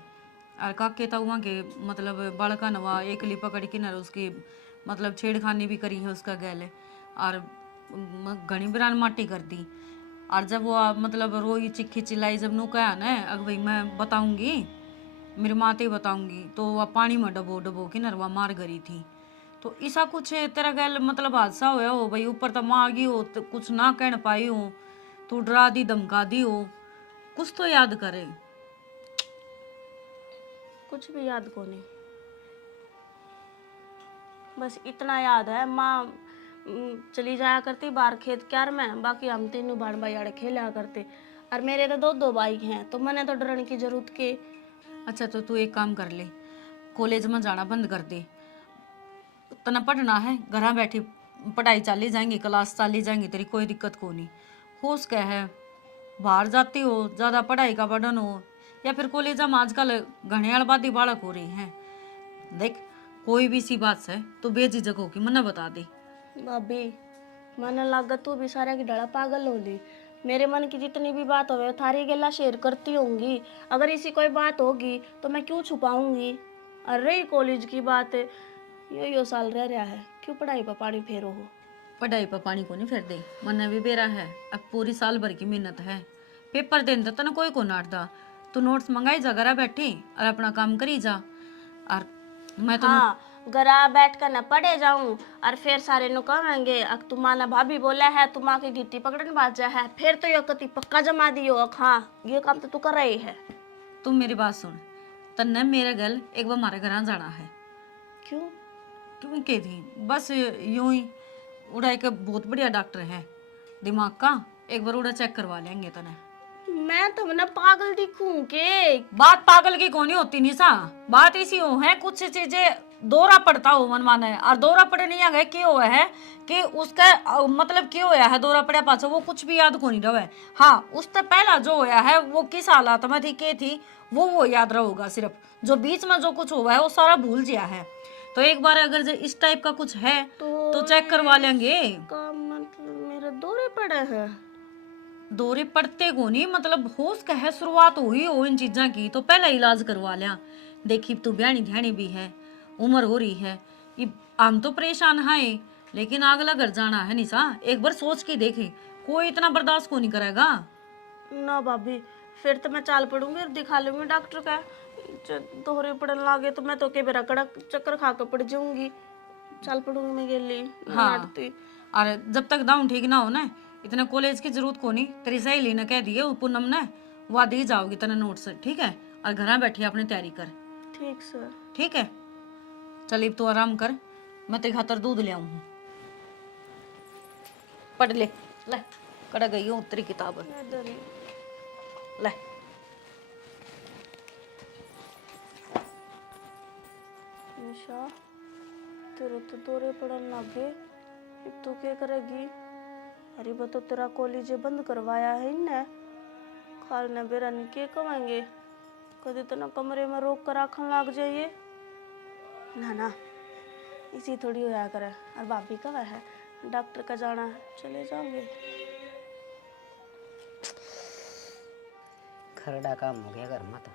और काके तो वहाँ के मतलब बड़का नवा एकली पकड़ के न उसकी मतलब छेड़खानी भी करी है उसका गैले, और घनी बिरान माटी कर दी। और जब वो मतलब रोई चिक्की चिल्लाई, जब नू कहा ना अगर भाई मैं बताऊंगी मेरी माँ ते बताऊंगी, तो वह पानी में डबो डबो के नरवा मार गई थी। तो ऐसा कुछ तेरा गैल मतलब हादसा होया हो भाई, ऊपर तो माँ आ गई हो तो कुछ ना कह पाई हो, तू डरा दी धमका दी हो, कुछ तो याद करे। कुछ भी याद को नहीं, बस इतना याद है माँ चली जाया करती बाहर खेत क्यार में, बाकी हम तीनों भाई भाई खेला करते। और मेरे तो दो भाई हैं, तो मैंने तो डरने की जरूरत के। अच्छा तो तू एक काम कर ले, कॉलेज में जाना बंद कर दे, तना पढ़ना है घर बैठी पढ़ाई चाली जाएंगी, क्लास चाली जाएंगी, तेरी कोई दिक्कत को नहीं। हो सके है बाहर जाती हो, ज़्यादा पढ़ाई का बर्डन हो, या फिर कॉलेज में आजकल घने आबादी बालक हो रही हैं। देख कोई भी सी बात से तो बेझिझक होगी मना बता दे। भाभी मन लगा तू भी सारा की डड़ा पागल हो ली। मेरे मन की जितनी भी बात होवे थारी गेला शेयर करती होंगी, अगर इसी कोई बात होगी तो मैं क्यों छुपाऊंगी। और रही कॉलेज की बात, यो साल रह रहा है, क्यों पढ़ाई पर पानी फेरो हो। पढ़ाई पर पानी को नहीं फेर दे, मन भी बेरा है, अब पूरी साल भर की मेहनत है, पेपर देने तो तना कोई को नाटदा, तू नोट्स मंगाई जा घर बैठी और अपना काम करी जा। और मैं तो हाँ गरा बैठ कर न पढ़े जाऊं और फिर सारे नु कहेंगे अक तुम्हारा भाभी बोला है तुम आके गिट्टी पकड़न बाजा है, फिर तो यो कति पक्का जमा दियो। हाँ ये काम तो तू कर रही है। तुम मेरी बात सुन, तन्ने मेरे गल एक बार हमारे घर जाना है। क्यों? क्यों के थी बस यूं ही, उड़ा एक बहुत बढ़िया डॉक्टर है दिमाग का, एक बार उड़ा चेक करवा लेंगे तने। मैं तुमने पागल दिखूं के? बात पागल की कौन होती निशा, बात इसी हो है कुछ चीजें दौरा पड़ता हो मन माने, और दौरा पड़े नहीं आ गए क्यों हुआ है कि उसका मतलब क्यों होया है दौरा पड़े पाछो वो कुछ भी याद को नहीं रहे। हाँ उससे पहला जो होया है वो किस हालात में थी के थी वो याद रहेगा, सिर्फ जो बीच में जो कुछ हुआ है वो सारा भूल गया है। तो एक बार अगर इस टाइप का कुछ है तो चेक करवा लेंगे। का मतलब मेरे दौरे पड़े हैं? दौरे पड़ते को नहीं, मतलब होश का है शुरुआत हुई हो इन चीजा की तो पहला इलाज करवा लिया। देखी तू ब्याणी ध्यानी भी है, उम्र हो रही है, ये हम तो परेशान है लेकिन अगला घर जाना है निशा, एक बार सोच के देखे, कोई इतना बर्दाश्त को नहीं करेगा। ना भाभी फिर तो मैं चाल पड़ूंगी और दिखा लूंगी डॉक्टर का। दोहरे पड़न लागे तो मैं तो के बेरा कड़क चक्कर खा कर पड़ जाऊंगी, चाल पड़ूंगी मैं गेली। हाँ और जब तक दाऊं ठीक ना हो ना, इतना कॉलेज की जरूरत को नहीं, तेरी सहेली ने कह दिए पूनम ने वह दी जाओगी तेना नोट्स, ठीक है? और घर बैठी अपनी तैयारी कर। ठीक सर। ठीक है चल अब तो आराम कर, मैं तेरे खातर दूध ले आऊं, पढ़ ले। ले कड़ा गई हूँ तेरी किताब, इधर ही। ले निशा तेरे तो दौरे पड़न लगे, अब तू क्या करेगी? अरे बतो तेरा कॉलेज बंद करवाया है इनने, खाल ने बेरा ने के कमाएंगे, कभी तो ना कमरे में रोक कर आखन लग जाइए। ना ना इसी थोड़ी होया करे। और भाभी कब है डॉक्टर का जाना है, चले जाओगे। खरड़ा काम हो गया घर में तो,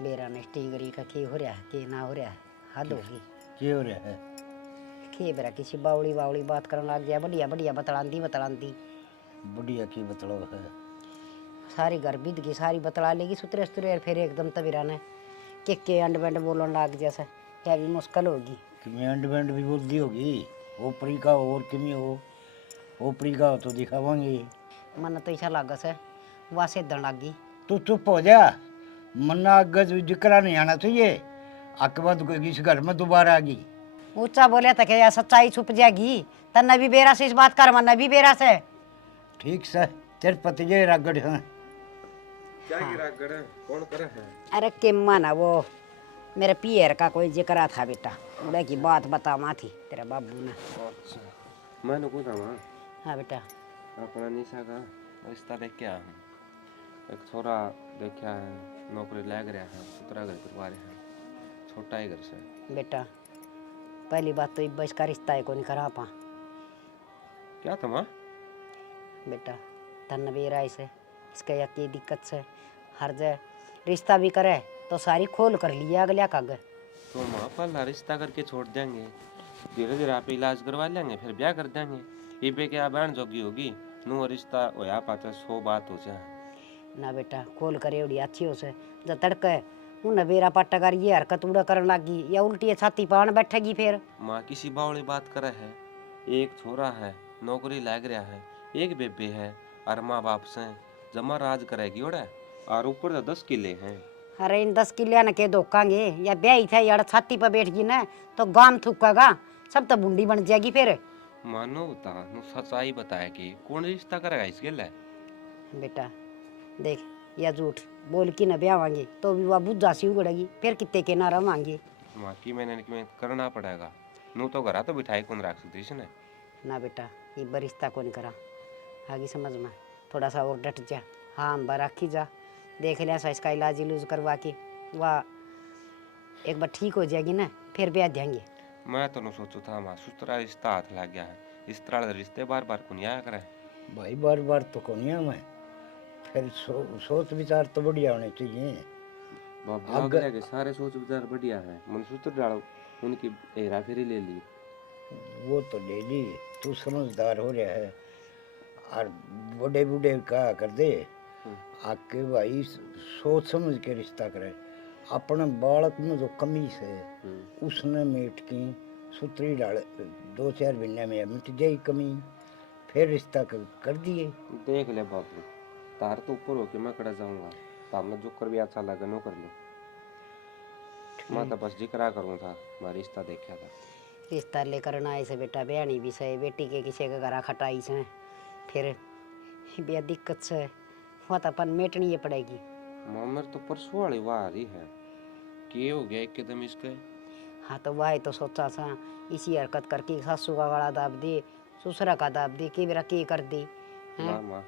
बेरा ने स्टीगरी का की हो रहा है के ना हो रहा है, हद होगी। क्या हो रहा है? के बेरा किसी बावड़ी बावड़ी बात करने लग गया, बढ़िया बढ़िया बतलांदी बतलांदी। बढ़िया की बतलो है? सारी घर बीत गई, सारी बतला लेगी सुतरे सुतरे, फिर एकदम तबीरा ने के अंड बंड बोलन लग जैसे, क्या भी मुश्किल होगी। किमें अंड बैंड भी बोल दी होगी, ओपरी का हो और किमें हो, ओपरी का हो तो दिखावांगे। मन तो ऐसा लगा से वासे दन लग गई। तू चुप हो जा, मन्ना अगज जिक्रा नहीं आना चाहिए, अकबत इस घर में दोबारा आ गई। ऊंचा बोले तो क्या सच्चाई छुप जाएगी, तन्ने भी बेरा से इस बात कर, मन भी बेरा से। ठीक से तेरे पति जे रागड़ है। क्या गिरा गड़ा कौन करे है? अरे किम्मा ना वो मेरे पियर का कोई जिक्र था बेटा, उड़े की बात बता माँ थी तेरे बाबू ने। अच्छा मैंने पूछा माँ हाँ बेटा। अपना निशा का रिश्ता देख के आया हूँ, एक छोरा देखा है, नौकरी लग रहा है, उतरा घर करवा रहे हैं, छोटा ही घर से। बेटा पहली बात तो इब्बा इसका रिश्ता है को नहीं करा पा। क्या था माँ? बेटा तन बेरा इसे इसका या की दिक्कत से हर जगह रिश्ता भी करे तो सारी खोल कर लिया अगला कागज। तो माँ पहला रिश्ता करके छोड़ देंगे, धीरे धीरे आप इलाज करवा लेंगे, फिर ब्याह कर देंगे, ये पे क्या बहन जोगी होगी, नू रिश्ता होया पाता 100 बात हो जाए। ना बेटा खोल करे उड़ी अच्छी हो से, जब तड़के उन्हें बेरा पाटा कर ये हरकत उड़ा करने लगी या उल्टी छाती पान बैठेगी फिर। माँ किसी बावली बात करे है, एक छोरा है नौकरी लग रहा है, एक बेबे है और माँ बाप से जमा राज करेगी ओड़े और ऊपर तो 10 किले हैं। अरे इन 10 किलिया ने के धोखांगे या ब्याही थे यार छाती पर बैठ गई ना तो गाम थूकेगा, सब तो बूंदी बन जाएगी फिर। मानो बता नु सच्चाई बताए कि कौन रिश्ता करेगा इसके लिए। बेटा देख या झूठ बोल की न ब्यावांगे तो भी वह बुद्धा सी उगड़ेगी फिर कितने के ना रवांगे। माँ की मैंने करना पड़ेगा, नू तो घरा तो बिठाई कौन रख सकती इसने। ना बेटा ये बरिश्ता कौन करा आगे समझ में थोड़ा सा और डट जा। हाँ हम रखी जा देख लिया सा इसका इलाज इलूज करवा के वह एक बार ठीक हो जाएगी ना फिर ब्याह देंगे। मैं तो न सोचू था माँ सुतरा रिश्ता हाथ लग गया है, इस तरह के रिश्ते बार बार कुनिया करे। भाई बार बार तो कोनिया में फिर सोच विचार तो बढ़िया होने चाहिए। अगले के सारे सोच विचार बढ़िया है, मन सूत्र डालो उनकी हेरा फेरी ले ली। वो तो ले ली, तू समझदार हो रहा है और बड़े बूढ़े कहा कर दे आके भाई सोच समझ के रिश्ता करे। अपने बालक में जो कमी है उसने मेट की सूत्री डाल 2-4 महीने में मिट जाए कमी, फिर रिश्ता कर दिए। देख ले बाबू तार तो ऊपर होके मैं कड़ा जाऊंगा, तामने जो कर भी अच्छा लगे नो कर लो। मैं तो बस जिक्रा करूँ था, मैं रिश्ता देखा था। रिश्ता लेकर ना ऐसे बेटा ब्याहनी भी से बेटी के किसी के घर खटाई से फिर ब्याह दिक्कत से वह तो अपन मेटनी ये पड़ेगी। मामर तो परसों वाली वाह रही है कि हो गया एकदम इसके। हाँ तो वह तो सोचा सा इसी हरकत करके सासू का गला दाब दी ससुरा का दाब दी कि मेरा की कर दी। ना माँ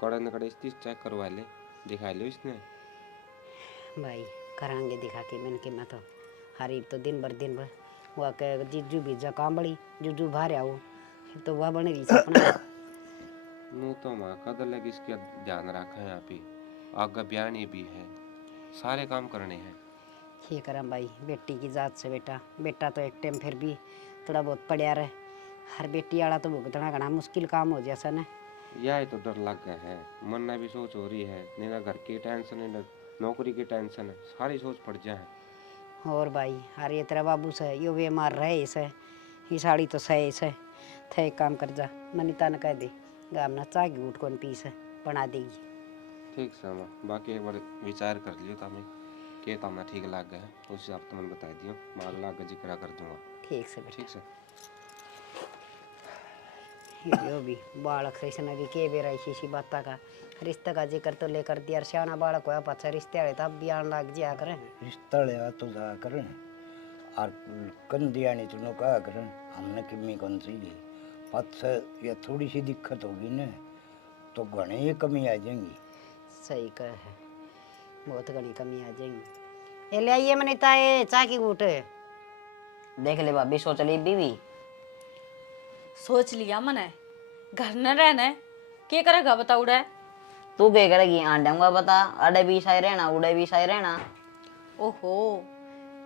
कड़े न कड़े स्थिति चेक करवा ले, दिखा लो इसने। भाई करांगे दिखा के मैंने कि मैं तो हरी तो दिन भर वह कह जीजू बीजा कांबड़ी जीजू बाहर आओ तो वह बने रही सपना। नू तो माँ कदर लगी इसके ध्यान रखा है यहाँ पे, आगे ब्यानी भी है, सारे काम करने हैं। ये करम भाई बेटी की जात से बेटा बेटा तो एक टाइम फिर भी थोड़ा बहुत पड़िया रहे, हर बेटी वाला तो भुगतना घना मुश्किल काम हो जैसा न। यह तो डर लग गया है, मन में भी सोच हो रही है, नहीं ना घर की टेंशन है ना नौकरी की टेंशन है, सारी सोच पड़ जाए। और भाई अरे तेरा बाबू से यो वे मार रहे इसे ये साड़ी तो सही से थे एक काम कर जा मनीता ने कह दे गाम ना चाह की उठ कौन पीस बना देगी। ठीक से माँ बाकी एक बार विचार कर लियो तमें के तमना ठीक लग गया है उस हिसाब से मैंने बता दियो, मैं अगला आगे जिक्र कर दूंगा। ठीक से बेटा ठीक से यो भी बालक से इसने भी के बेरा इसी बात का रिश्ते का जिक्र तो लेकर दिया सियाना बालक होया पाछा रिश्ते वाले तब भी आन लग जा करें। रिश्ता ले तो जा करें और कन दिया नहीं तुमने कहा करें हमने किम्मी कौन सी दी पत या थोड़ी सी दिक्कत होगी ना तो घने ही कमी आ जाएंगी। सही कह है बहुत घनी कमी आ जाएंगी। ये ले आइए मनीता ये चाय की घूट देख ले भाभी सोच ली बीवी। सोच लिया मैंने घर न रहना क्या करेगा बताऊड़ा। तू क्या करेगी आंडा बता, अड़े भी सही रहना उड़े भी सही रहना। ओहो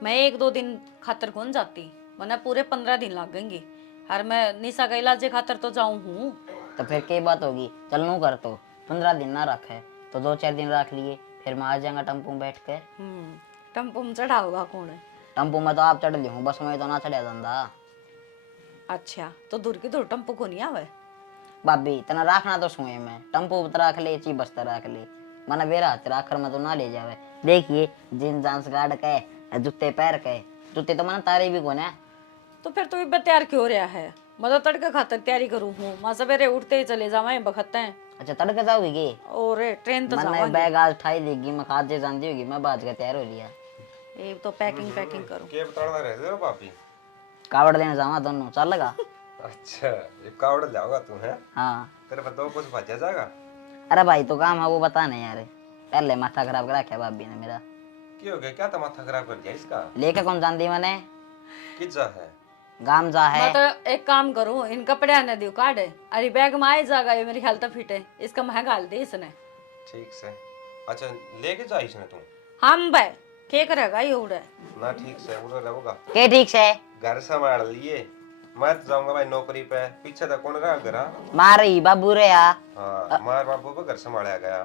मैं 1-2 दिन खातर कौन जाती, वरना पूरे 15 दिन लगेंगे और मैं निशा का इलाज खातर तो जाऊं हूँ। तो फिर क्या बात होगी, चल नू कर तो 15 दिन ना रखे तो 2-4 दिन रख लिए, फिर मैं आ जाऊंगा टम्पू में बैठ के। टम्पू में चढ़ा होगा कौन है? टम्पू में तो आप चढ़ ली हूँ, बस में तो ना चढ़ा धंधा। अच्छा तो दूर की दूर टम्पू को नहीं आवे। भाभी तना रखना तो सुए में टम्पू पर रख ले ची बस्ता रख ले मना बेरा तेरा आखिर में तो ना ले जावे। देखिए जींस जांस गाड़ के जूते पैर के जूते तो मना तारे भी कोने। तो फिर तू भी तैयार क्यों रहा है? मैं तो तड़के खातर तैयारी करूँ हूँ, मैं सवेरे उठते ही चले जावे बखते हैं। अच्छा तड़के जाओगी और ट्रेन तो मैंने जावांगे। बैग आज उठाई देगी मैं खाद जे जानती होगी मैं बाज के तैयार हो लिया। एक तो पैकिंग करूँ। के बताना रहे हो भाभी? कावड़ देने जावा दोनों चल लगा। अच्छा ये कावड़ जाओगा तू है? हाँ तेरे पर दो कुछ बचा जाएगा। अरे भाई तो काम है वो बता नहीं यार, पहले माथा खराब करा क्या भाभी ने मेरा। क्यों हो गया, क्या तो माथा खराब कर दिया इसका? लेके कौन जानती मैंने किज्जा है गाम जा है। मैं तो एक काम करूँ इन कपड़े आने दियो काट अरे बैग में आई जाएगा ये मेरी हेल्थ फिट है इसका महंगा डाल दे इसने। ठीक से। अच्छा लेके जा इसने तू? हम भाई क्या करेगा ये उड़े ना ठीक से उधर रहोगा के ठीक से घर संभाल लिए, मैं तो जाऊंगा भाई नौकरी पे, पीछे तक कौन रहा घर? मारी बाबू रे या हाँ मार बाबू पे घर संभाला गया।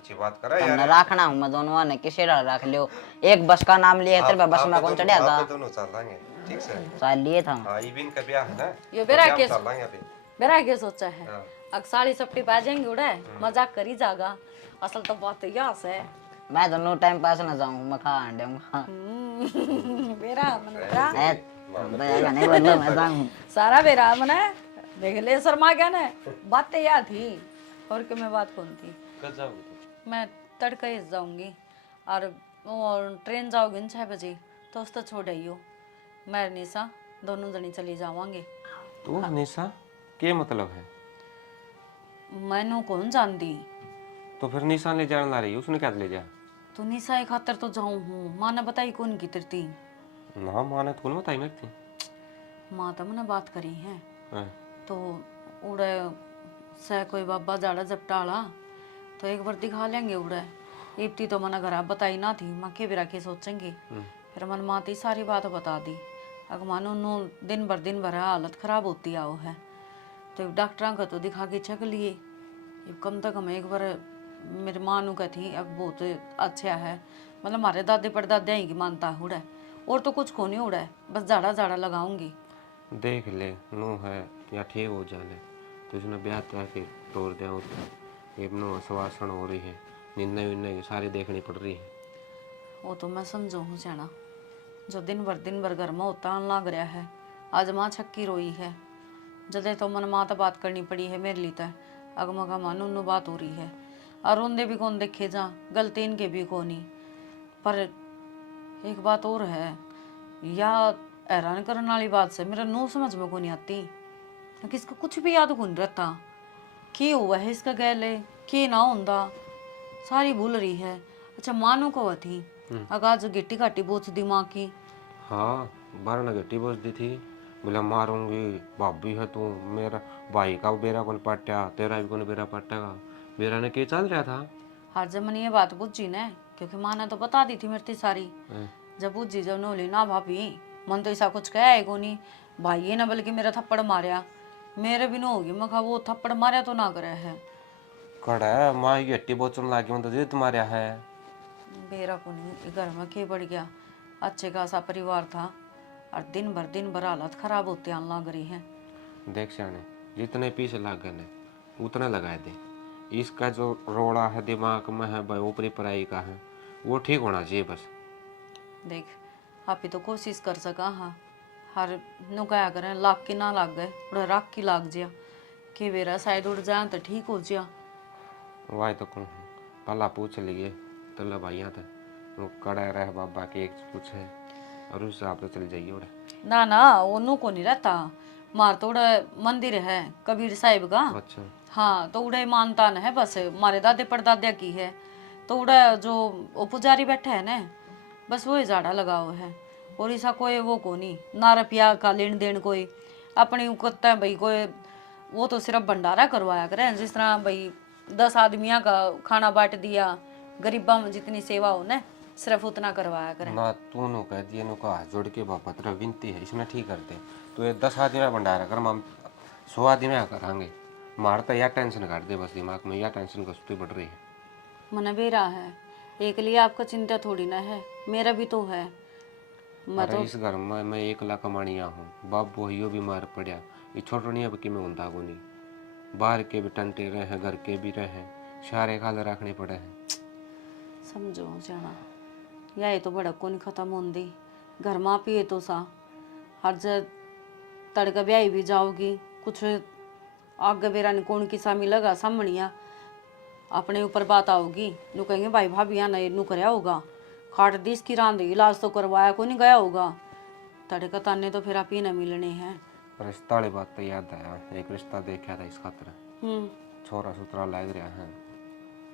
अच्छी बात करा तुमने यार। राखना हूँ मैं दोनों ने किसे रख लियो। एक बस का नाम लिया तेरे बस में कौन चढ़िया था? आप दोनों चल लेंगे ठीक से। साल लिए था। हाँ इबिन का ब्याह है ना, ये तो बेरा ब्याह में केस चल लेंगे अभी। मेरा क्या सोचा है हाँ। अग साड़ी सपटी पा जाएंगे उड़ा मजाक करी जागा असल तो बात यास है मैं दोनों टाइम पास ना जाऊँ, मैं खा दूंगा। बेरा मन बेरा नहीं बोलो मैं जाऊँ। सारा बेरा मन देख ले शर्मा गया ना बात याद थी और कि मैं बात कौन थी। कब जाओगे तुम? मैं तड़के ही जाऊंगी और ट्रेन जाओगी 6 बजे तो उस तो छोड़ आइयो मैं और निशा दोनों जनी चली जावांगे। तू निशा क्या मतलब है? मैनू कौन जानती तो फिर निशा ले जाने ला रही है, उसने क्या ले जा? तो निशा एक खातर तो जाऊं हूँ माँ ने बताई कौन की तिरती ना माने तो कौन बताई मैं थी? माँ तो मैंने बात करी है हाँ। तो उड़े से कोई बाबा जाड़ा जपटाला तो एक बार दिखा लेंगे उड़े इप्ती तो मैंने घर बताई ना थी माँ के बिरा के सोचेंगे फिर मन माँ ती सारी बात बता दी अगर मानो नो दिन भर हालत खराब होती आओ है तो डॉक्टर का तो दिखा के चक लिए कम से कम एक बार मेरी माँ नु कहती अब बहुत अच्छा है मतलब हमारे दादे परदादे ही की मानता उड़ा और तो कुछ को नहीं उड़ा बस जाड़ा जाड़ा लगाऊंगी। देख ले नू है या ठीक हो जाने तो इसने ब्याह तय के तोड़ दिया उसको। ये नो आश्वासन हो रही है, निन्ने विन्ने की सारी देखनी पड़ रही है। वो तो मैं समझो हूँ जाना जो दिन भर घर में होता लग रहा है आज माँ छक्की रोई है जदे तो मन माँ तो बात करनी पड़ी है मेरे लिए तो अगमगा मानो नु बात हो रही है और उनदे भी कौन देखे जा गलती इनके भी कोनी पर एक बात और है या हैरान करने वाली बात से मेरा नो समझ में को नहीं आती कि इसका कुछ भी याद को नहीं रहता की हुआ है इसका गैले की ना होंदा सारी भूल रही है। अच्छा मानो को थी अगाज गिट्टी घाटी बोच दी माँ की। हाँ बारह ने गट्टी बोझ दी थी, बोला मारूंगी भाभी है तू, मेरा भाई का बेरा कौन पट्टा तेरा भी कौन बेरा पट्टेगा। बेरा ने क्या चल रहा था? हर जब मैंने ये बात पूछी ना क्योंकि माँ ने तो बता दी थी मेरी सारी जब पूछी जब नोली ना भाभी मन तो ऐसा कुछ कहा है को नहीं भाई ने बल्कि मेरा थप्पड़ मारा मेरे भी ना होगी मैं कहा वो थप्पड़ मारा तो ना करे है कड़ा माँ की गट्टी बोचन लागी मतलब ये तुम्हारा है। बेरा को नहीं घर में के बढ़ गया अच्छे खासा परिवार था और दिन भर हालत खराब होते आने लग रही है। देख सियाने जितने पीछे लग गए उतने लगाए दे। इसका जो रोड़ा है दिमाग में है भाई ऊपरी पढ़ाई का है वो ठीक होना चाहिए बस। देख आप ही तो कोशिश कर सका हाँ हर नु क्या करें लाग की ना लाग गए उड़ा राख की लाग जिया कि बेरा शायद उड़ जाए तो ठीक हो जिया। वाई तो कौन पला पूछ लिए तो ला भाइया था वो कड़ा रह बाबा के एक पूछे और उस हिसाब से चल जाइए उड़े। ना ना वो नु को नहीं रहता मार तो उड़ा मंदिर है कबीर साहिब का। अच्छा हाँ तो उड़े मानता न है बस मारे दादे परदादे की है तो उड़ा जो वो पुजारी बैठा है ना बस वही झाड़ा लगाओ है और ऐसा कोई वो को नहीं ना रुपया का लेन देन कोई अपनी कुत्ता भाई कोई वो तो सिर्फ भंडारा करवाया करे जिस तरह भाई 10 आदमियों का खाना बांट दिया गरीबा में जितनी सेवा हो ना सिर्फ उतना करवाया करे। ना तू नु कह दिए नु का जोड़ के बाबा तेरा विनती है इसने ठीक कर दे तो ये 10 आदमी में भंडारा कर हम 100 आदमी में करांगे। मार तो यह टेंशन काट दे बस दिमाग में यह टेंशन कसती बढ़ रही है। मन बेरा है एक लिए आपका चिंता थोड़ी ना है मेरा भी तो है। मैं अरे तो इस घर में मैं 1 लाख कमानिया हूँ बाप वही बीमार पड़ा ये छोटो नहीं अब कि मैं होता को नहीं बाहर के भी टंटे रहे घर के भी रहे सारे खाल रखने पड़े हैं। समझो जाना या तो बड़ा को नहीं खत्म होंदी घर माँ पिए तो सा हर जब तड़का ब्याही भी जाओगी कुछ आगे बेरा ने कौन किसा मिलेगा सामनिया अपने ऊपर बात आओगी नु कहेंगे भाई भाभी यहाँ नहीं नु कराया होगा खाट दी इसकी रांध इलाज तो करवाया को नहीं गया होगा तड़का ताने तो फिर आप ही न मिलने हैं। रिश्ता वाली बात तो याद आया एक रिश्ता देखा था इस खातर छोरा सुतरा लग रहा है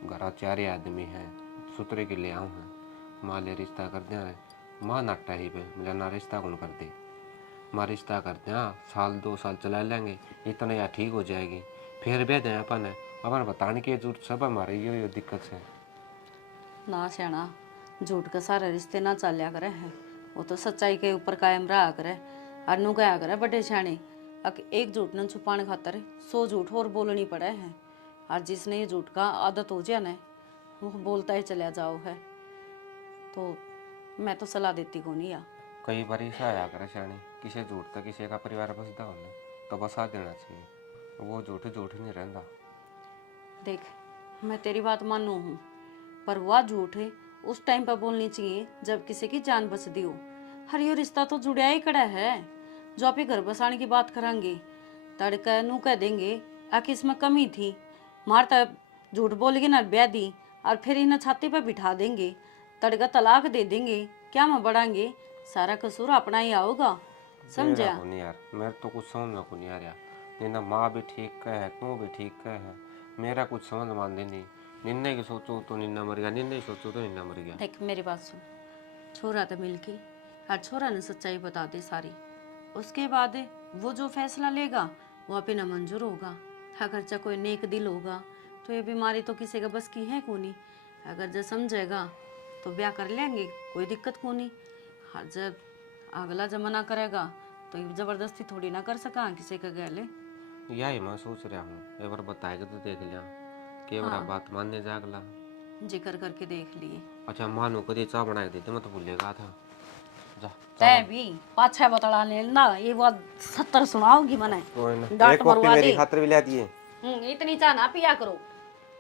घर 4 आदमी है सुतरे के ले आऊँ है माँ ले रिश्ता कर दिया है माँ नाटा ही पे मुझे ना रिश्ता कौन कर दे माँ रिश्ता करते हैं 1-2 साल चला लेंगे इतना या ठीक हो जाएगी फिर भी दें अपन बताने की जरूरत सब हमारी ये दिक्कत है ना सियाना झूठ का सारे रिश्ते ना चलिया करे हैं वो तो सच्चाई के ऊपर कायम रहा करे और नु क्या करे बड़े सियाने एक झूठ न छुपाने खातर 100 झूठ और बोलनी पड़े हैं और जिसने ये झूठ का आदत हो जाए ना वो बोलता ही चला जाओ है, तो मैं तो सलाह देती को नहीं। कई बार ऐसा आया करे शानी, किसी झूठ तक किसी का परिवार बसता होने तो बसा देना चाहिए, वो झूठ झूठ नहीं रहता। देख, मैं तेरी बात मानू हूँ, पर वह झूठ है उस टाइम पर बोलनी चाहिए जब किसी की जान बचती हो। हर यो रिश्ता तो जुड़िया ही कड़ा है। जो आप ही घर बसाने की बात करांगे, तड़का नू कह देंगे आखिर इसमें कमी थी, मारता झूठ बोलेगी ना ब्याह दी, और फिर इन्हें छाती पर बिठा देंगे, तड़का तलाक दे देंगे, क्या में बढ़ाएंगे, सारा कसूर अपना ही आओगा। समझा? मेरा को नहीं यार, मेरे तो कुछ समझ में को नहीं आ रहा। निन्ना माँ भी ठीक कह है, तू भी ठीक कह है, मेरा कुछ समझ मान नहीं। निन्ने की सोचो तो निन्ना मर गया, निन्ने की सोचो तो निन्ना मर गया। देख मेरी बात सुन, छोरा तो मिलके और छोरा ने सच्चाई बता दे सारी, उसके बाद वो जो फैसला लेगा वो अपना मंजूर होगा। अगर जो कोई नेक दिल होगा तो ये बीमारी तो किसी का बस की है को नहीं। अगर जो समझेगा तो ब्याह कर लेंगे, कोई दिक्कत को नहीं। हर जब अगला जब मना करेगा तो ये जबरदस्ती थोड़ी ना कर सका किसी का गले। यही मैं सोच रहा हूँ, एक बार बताएगा तो देख लिया, के बड़ा बात मानने जागला। जिक्र करके देख लिए। अच्छा मानो कभी चाय बना के देते, मैं तो भूलेगा था। जा तै भी पाछा बतला लेना, ये बात 70 सुनाओगी मने। कोई ना, डांट एक कॉपी मरवा मेरी दे। खातिर भी ले दिए। इतनी चाह ना पिया करो,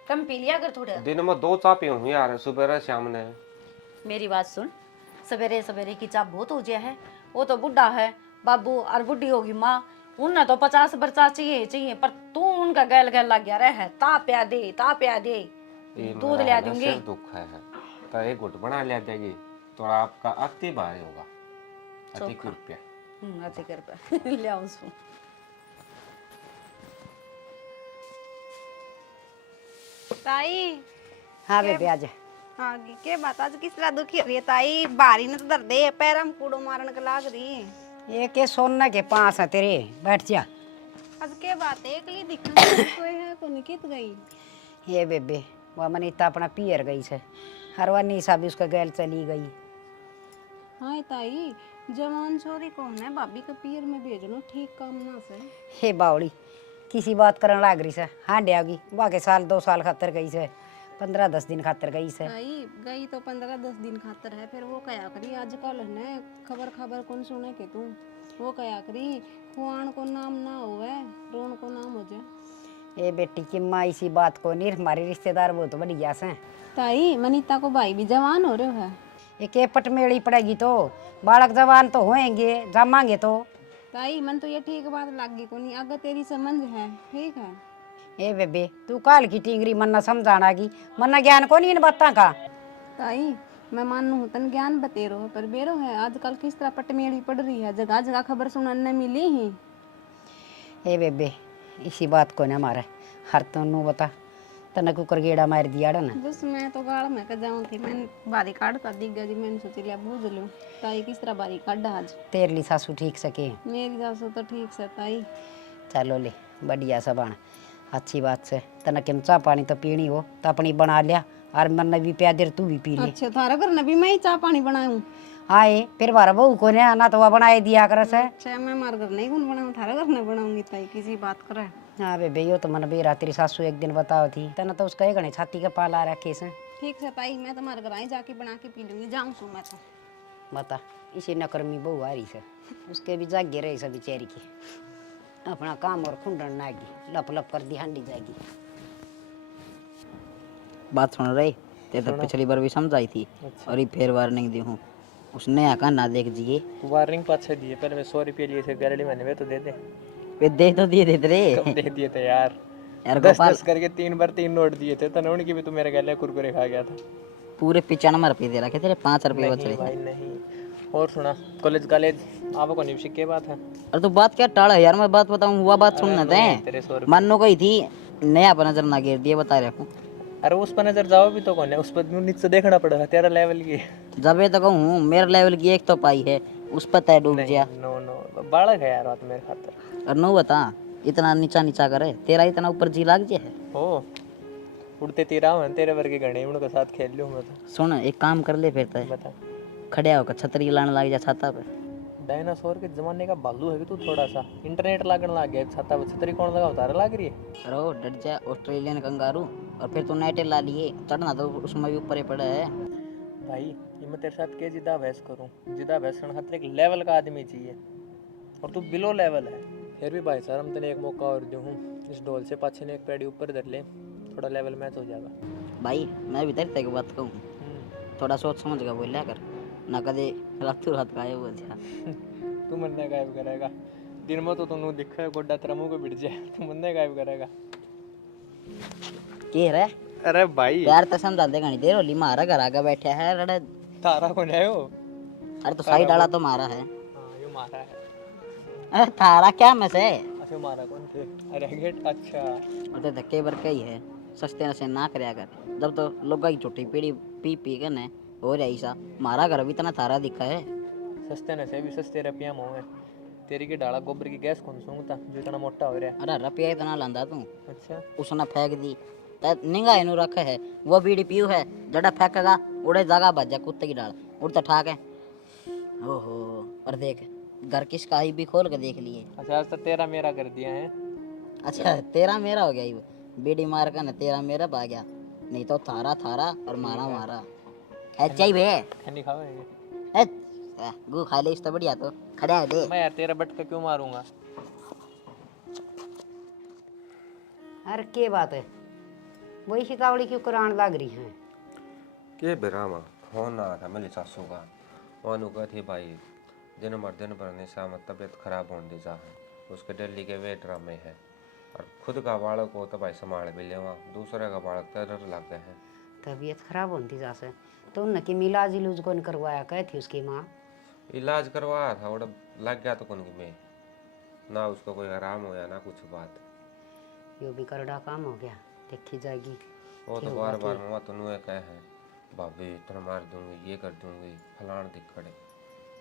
कम पी लिया कर थोड़ा। दिन में 2 चाय पी हूँ यार, सुबह शाम ने। मेरी बात सुन, सवेरे सवेरे की चाह बहुत हो गया है। वो तो बुढ़ा है बाबू और बुढ़ी होगी माँ, उन्हें तो 50 बरसा चाहिए, पर तू उनका गैल गैल लग गया रहे, ता प्या दे ये दूध मेरा ले ना दूंगी। सिर दुख है, तो एक घुट बना ले देगी तो आपका अति भारी होगा। अति कृपया। अति कर पे ले आओ उसको। ताई हाँ बेबे आज हाँ के बात आज किस तरह दुखी हो रही है ताई? बारी ने तो दर्द है, पैर में कूड़ो मारने के लाग रही। ये के सोना के पास है तेरे, बैठ जा। आज के बात है एकली दिखना कोई है को निकित गई। ये बेबे वह मनीता अपना पियर गई से, हरवा निशा भी उसका गैल चली गई। हाँ ताई, जवान छोरी कौन है भाभी का पियर में भेजनो ठीक काम ना से। हे बावड़ी किसी बात करने लाग रही से, हाँ डगी बाके साल 2 साल खातर गई से, 15-10 दिन खातर गई से। ताई गई तो 15-10 दिन खातर है, फिर वो कया करी आजकल है खबर कौन सुने के तू, वो कया करी खुआन को नाम ना होवे रोन को नाम हो जाए। ए बेटी की माँ इसी बात को नहीं, हमारे रिश्तेदार बहुत बढ़िया से। ताई मनीता को भाई भी जवान हो रहे है। एक पटमेड़ी पड़ेगी तो बालक जवान तो होएंगे, जमाएंगे तो। ताई मन तो ये ठीक बात लगी को नहीं, अगर तेरी समझ है ठीक है। ए बेबे तू काल की टिंगरी मन्ना समझाना की, मन्ना ज्ञान को नहीं इन बातों का। ताई मैं मानू तन ज्ञान बतेरो है, पर बेरो है आजकल किस तरह पटमेड़ी पड़ रही है, जगह जगह खबर सुनने मिली ही। ए बेबे इसी बात को ना मारे, हर तनु बता तना कुकर गेड़ा मार दिया ना। बस मैं तो गाड़ में के जाऊं थी, मैंने बारी काट कर दी गई, मैंने सोच लिया बूझ लूं ताई किस तरह बारी काट आज। तेरे लिए सासू ठीक सके? मेरी सासू तो ठीक से ताई। चलो ले बढ़िया सब अच्छी बात से। तना केम चाह पानी तो पीनी हो तो अपनी बना लिया, और मन भी प्या देर तू भी पी ले। अच्छा थारा घर भी मैं ही चाह पानी बनाऊं? आए फिर बारा बहू को ने आना तो वह बनाए दिया कर से। अच्छा मैं मार घर नहीं कौन बनाऊं, थारा घर नहीं बनाऊंगी ताई, किसी बात करे। हाँ बेबे यो तो मन बेरा तेरी सासू एक दिन बताओ थी, तना तो उसका एक छाती का पाला रखे से। ठीक है ताई, मैं तुम्हारे घर आई जाके बना के पी लूंगी, जाऊं सो मैं तो। बता इसी नकर्मी बहू आ रही से, उसके भी जागे रही से बेचारी की, अपना काम और खुंडन नागी लप लप कर दी हांडी जाएगी। बात सुन रही ते तो पिछली बार भी समझाई थी। और ये फिर वार्निंग दी हूँ, उसने आका ना देख जिए। वार्निंग पाछे दिए, पहले मैं 100 रुपये लिए थे गारंटी मैंने, वे तो दे दे। वे दे तो दिए थे रे कब दे दिए थे यार, यार 10-10 करके 3 बार 3 नोट दिए थे, तने उनकी भी तो मेरे गले कुरकुरे खा गया था। पूरे 95 रुपये दे रखे तेरे, 5 रुपये बच नहीं रहे भाई थे। नहीं। और सुना, कॉलेज आप को नहीं के बात है। अरे तो बात क्या टाड़ा यार, मैं बात बताऊँ हुआ बात सुनना तेरे 100 थे। रुपये मानो गई थी नया पर नजर ना गिर दिए, बता रहा हूँ। अरे उस पर नजर जाओ भी तो कौन है, उस पर नीचे देखना पड़ेगा तेरा लेवल की। जब ये तो कहूँ मेरे लेवल की एक तो पाई है, उस पर तय डूब गया। नो बालक है यार बात मेरे खातर। और नो बता इतना नीचा करे, तेरा इतना ऊपर जी लाग जे है। हो उड़ते तीरा हूँ तेरे वर्गे गणे, उनके साथ खेल लूँ मैं तो। सुन एक काम कर ले फिर तय, बता। खड़े होकर छतरी लाने लग जा छाता पे। डायनासोर के जमाने का भालू है कि तू थोड़ा सा इंटरनेट लागण लग गया छाता छतरी कौन लगा उतारे लाग रही है। अरे ओ डर जा ऑस्ट्रेलियन कंगारू, और फिर तू नेटे ला लिए, चढ़ना तो उसमें भी ऊपर ही पड़ा है। भाई ये मैं तेरे साथ के जिदा बहस करूं, जिदा बहस करने खातिर एक लेवल का आदमी चाहिए और तू बिलो लेवल है। फिर भी भाई साहब हम तेने एक मौका और दूं, इस ढोल से पाछे ने एक पेड़ी ऊपर धर ले, थोड़ा लेवल मैच हो जाएगा। भाई मैं भी तेरे की बात कहूँ, थोड़ा सोच समझ कर बोलिया कर, ना कदे रातों रात गायब हो जा। तू मन्ने गायब करेगा, दिन में तो तू दिखे गोड्डा तेरा मुंह पे बिट जाए, तू मन्ने गायब करेगा। के रे अरे भाई यार तो समझा दे घनी देर होली, मारा घर आगे बैठा है लड़े। तारा कौन है वो? अरे तो साइड डाला तो मारा है। हाँ ये मारा है। अरे थारा क्या में से? अच्छा मारा कौन थे? अरे गेट अच्छा। और तो धक्के बर के ही है, सस्ते से ना करया कर, जब तो लोग की छोटी पीढ़ी पी पी के ने हो रही सा, मारा घर भी इतना थारा दिखा है। सस्ते न से भी सस्ते रुपया मोह है, तेरी की डाला गोबर की गैस कौन सूंघता जो इतना मोटा हो रहा है। अरे रुपया इतना लांदा तू, अच्छा उसने फेंक दी, निगाह इनू रखे है, वो बीड़ी पीऊ है, जड़ा फेंकेगा उड़े जगह बजा कुत्ते की डाल उड़ता ठाक है। ओहो और देख घर किसका ही भी खोल के देख लिए। अच्छा आज तो तेरा मेरा कर दिया है। अच्छा तेरा मेरा हो गया ये, बीड़ी मार का ना तेरा मेरा भाग गया, नहीं तो थारा थारा और मारा मारा है चाहिए। खनी खावेंगे गु खा ले, इस तो बढ़िया तो खड़ा है दे। मैं यार तेरा बटका क्यों मारूंगा? अरे के बात है, वही शिकावड़ी क्यों करान लग रही है? के बेरामा फोन आ था मेरी सासू का, वानू कहती भाई दिन भर निशा में तबीयत खराब होने दी जा है, उसके दिल्ली के वे ड्रामे है, और खुद का बालक को तो भाई संभाल भी ले, वहाँ दूसरे का बालक तरह लग गए हैं। तबीयत खराब होती जा से तो उनकी मिलाज इलूज कौन करवाया, कह थी उसकी माँ? इलाज करवाया था, वो लग गया तो कौन की में ना उसको कोई आराम हो या ना कुछ बात। यो भी करड़ा काम हो गया, देखी जाएगी। वो तो बार बार मम्मा तुम कहे हैं भाभी इतना मार दूंगी, ये कर दूंगी, फलान दिख खड़े,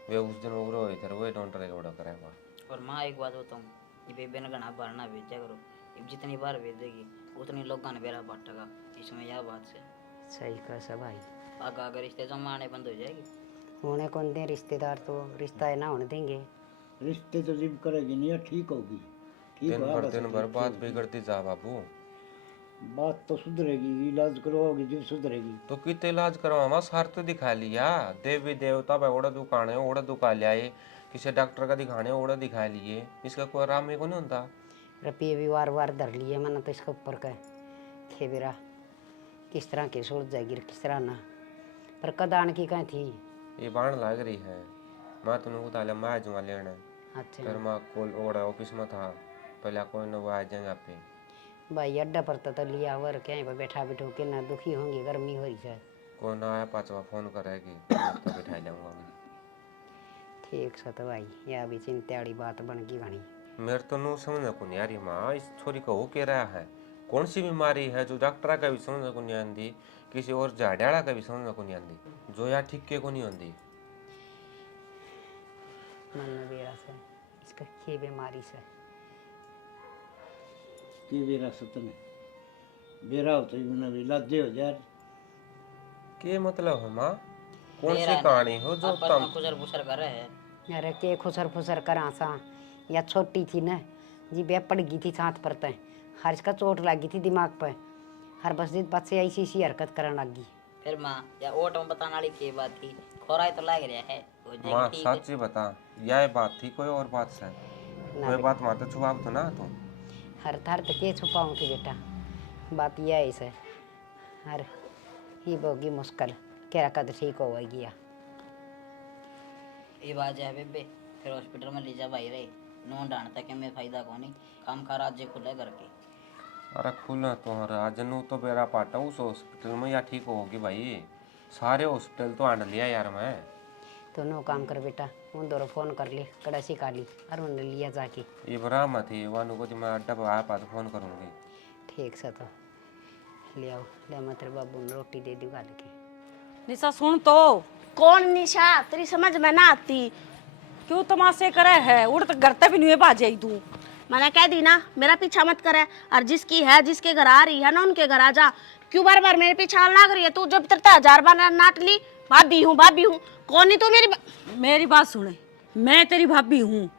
वे उस दिन उग्र हुए थे, वही डॉक्टर का बड़ा करेगा। और माँ एक बात बताऊँ, ये बेबे ने घना बार ना भेजा करो, अब जितनी बार भेजेगी उतनी लोग ने बेरा बांटेगा, इसमें यह बात से सही कह सब भाई, आगे अगर रिश्ते जमा आने बंद हो जाएगी। होने कौन दे रिश्तेदार, तो रिश्ता है ना होने देंगे। रिश्ते तो जिम करेगी नहीं, ठीक होगी, ठीक दिन भर बात बिगड़ती जा बाबू। बात तो सुधरेगी, इलाज करवाओगी जब सुधरेगी। तो कितने इलाज करवा सार तो दिखा लिया, देवी देवता भाई ओड़ा दुकान है ओड़ा दुखा लिया, किसी डॉक्टर का दिखाने ओड़ा दिखा लिए, इसका कोई आराम ही को नहीं होता। रुपये भी वार वार धर लिए मैंने तो इसके ऊपर का खेबेरा किस तरह की सोच जाएगी किस तरह ना, पर कदान की कहीं थी ये बाण लग रही है, मैं तुमने उतार लिया, मैं जुआ लेने अच्छा फिर मैं कोल ओड़ा ऑफिस में था, पहले कोई न वो आ जाए यहाँ पे भाई अड्डा पर तो लिया वर क्या पर बैठा बैठो के ना दुखी होंगी, गर्मी हो रही है। कोई ना आया पाँचवा फोन करेगी तो बिठा जाऊंगा मैं। ठीक से तो भाई यह भी चिंता वाली बात बन गई घनी। मेरे तो नू समझ को नहीं आ रही माँ, इस छोरी को हो के रहा है, कौन सी बीमारी है जो डॉक्टर का भी समझ को नहीं आती, किसी और झाड़ियाला का भी समझ को नहीं आती, जो यार ठीक के को नहीं आती। मन में बेरा से इसका के बीमारी से कि बेरा सतने बेरा हो तो भी लादे हो यार। के मतलब है माँ, कौन सी कहानी हो जो तुम खुसर फुसर कर रहे हैं? अरे के खुसर फुसर करा सा, या छोटी थी ना जी बे पड़ गई थी साथ पर तय, हर इसका चोट लगी थी दिमाग पर, हर बस दिन बाद से ऐसी ऐसी हरकत करने लग गई। फिर माँ या ओट में बताने वाली की बात थी, खोरा तो लग रहा है हो जाएगी माँ, ठीक है। सच्ची बता यह बात थी कोई और बात से? कोई बात माँ तो छुपा तो ना तुम। हर थर तो के छुपाऊँ थी बेटा, बात यह है से हर ही होगी मुश्किल, क्या कद ठीक हो गया। ये बात है बेबे, फिर हॉस्पिटल में ले जा भाई रे, नून डांटता कि मैं फायदा को नहीं, काम का राज्य खुले करके। अरे खुला तुम्हारा आज नू तो बेरा पाटा उस हॉस्पिटल में या ठीक होगी भाई, सारे हॉस्पिटल तो आंड लिया यार मैं। तो नो काम कर बेटा, उन दोनों फोन कर ले कड़ा सिखा ली और उन्हें लिया जाके। ये बरा मत ही वानू को मैं अड्डा पर आया पा तो फोन करूँगी। ठीक से तो ले आओ, ले मैं तेरे बाबू ने रोटी दे दूँगा लेके। निशा सुन तो, कौन निशा, तेरी समझ में ना आती। क्यों तमाशे करे है, उड़ तो घर तक भी नहीं बाज जाई तू। मैंने कह दी ना मेरा पीछा मत करे, और जिसकी है जिसके घर आ रही है ना उनके घर आ जा, क्यों बार बार मेरे पीछा लग रही है? तू जब तक 1000 बार नाट ली भाभी हूँ कौन नहीं तू मेरी मेरी बात सुने, मैं तेरी भाभी हूँ।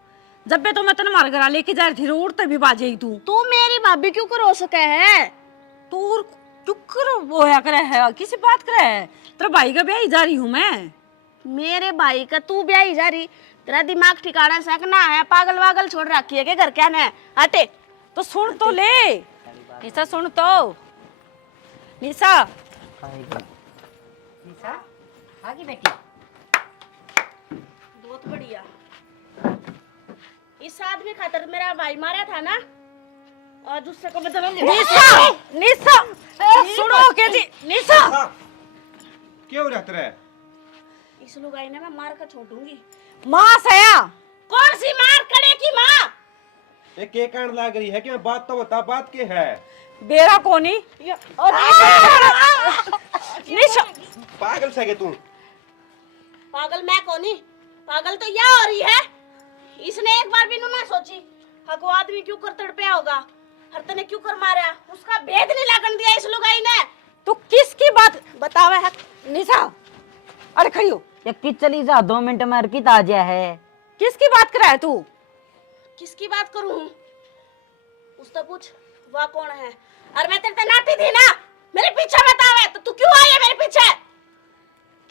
जब भी तो मैं तेने मार करा लेके जा रही थी रोड तभी बाजे तू मेरी भाभी क्यों करो सके है? तू क्यों करो वो है करे है किसी बात करे है? तेरा भाई का ब्याह ही जा रही हूँ मैं। मेरे भाई का तू ब्याह जा रही? तेरा दिमाग ठिकाना सकना है? पागल वागल छोड़ रखी है के घर क्या ने? हटे। तो सुन तो ले निशा, सुन तो निशा। निशा आगे बेटी। बहुत बढ़िया। इस आदमी खातर मेरा भाई मारा था ना, और दूसरे को बदल निशा निशा सुनो के जी निशा। क्या हो रहा तेरा? इस लुगाई ने मैं मार कर छोड़ूंगी। माँ सया कौन सी मार करे की माँ? ये के कान लाग रही है कि मैं बात तो बता, बात के है? बेरा कोनी निशा। पागल से तू? पागल मैं कौनी? पागल तो यह हो रही है। इसने एक बार भी ना सोची हको आदमी क्यों कर तड़पया होगा, हर तने क्यों कर मारा, उसका भेद नहीं लगन दिया इस लुगाई ने। तू किसकी बात बतावे है निशा? अरे खड़ी हो। ये कि चली जा 2 मिनट में अर्की ताजा है। किसकी बात कर रहा है तू? किसकी बात करूं? उससे पूछ वह कौन है। और मैं तेरे से नाती थी ना, मेरे पीछे बतावे तो तू क्यों आई है मेरे पीछे?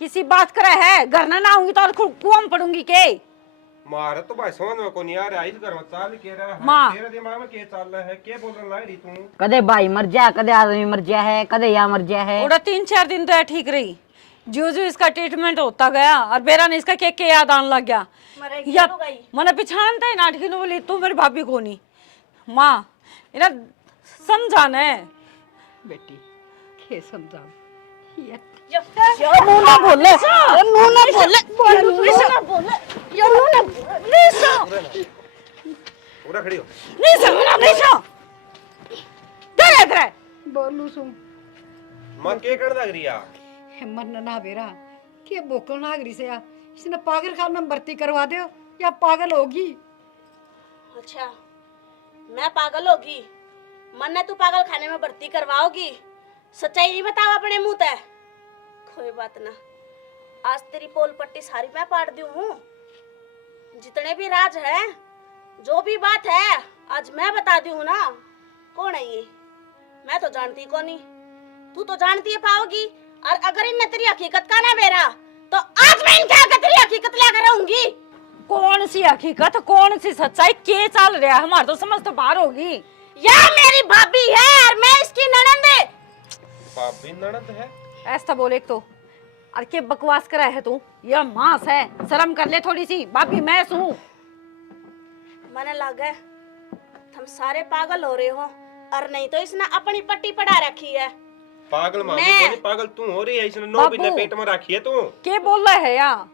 किसी बात कर रहा है? घर ना आऊंगी तो और कुआं में पड़ूंगी के? मारे तो भाई समझ में को नहीं आ रहा। इस घर में चाल के रहा है, माँ। तेरे दिमाग में क्या चल रहा है? क्या बोलने लग रही तू? कदे भाई मर जा, कदे आदमी मर जा है, कदे या मर जा है। थोड़ा 3-4 दिन तो है ठीक रही, जो जो इसका ट्रीटमेंट होता गया और बेरा ने इसका के याद आने लग गया। मरेगी या लुगाई। मने पिछानता है नाटकी नु बोली तू मेरी भाभी को नहीं। माँ इना समझाना है बेटी के समझाओ। ये मुंह ना बोले, मुंह ना बोले, मुंह ना बोले, ये मुंह ना निशा पूरा खड़ी हो। निशा निशा तेरे तेरे बोलू सुन मां के कर लग रही है? मरना ना बेरा के बोकल नागरी से आ इसने पागल खाने में भर्ती करवा दो या पागल होगी। अच्छा मैं पागल होगी, मन्ने तू पागल खाने में भर्ती करवाओगी? सच्चाई नहीं बताओ अपने मुंह ते। कोई बात ना, आज तेरी पोल पट्टी सारी मैं पाड़ दी हूँ। जितने भी राज है, जो भी बात है आज मैं बता दी हूँ ना। कौन है ये? मैं तो जानती को नहीं, तू तो जानती है पाओगी। और अगर इनने तेरी हकीकत का ना बेरा तो आज मैं इनके आगे तेरी हकीकत लेकर रहूंगी। कौन सी हकीकत कौन सी सच्चाई के चल रहा है? हमारे तो समझ तो बाहर होगी। या मेरी भाभी है और मैं इसकी ननद है। भाभी ननद है? ऐसा बोले तो और के बकवास करा है तू? यह मांस है, शर्म कर ले थोड़ी सी। भाभी मैं हूँ। मने लगा तुम सारे पागल हो रहे हो, और नहीं तो इसने अपनी पट्टी पढ़ा रखी है। पागल मामी मैं- को नहीं, पागल तू हो रही है। इसने 9 महीने बाबू। पेट में रखी है तू। के बोल रहा है या?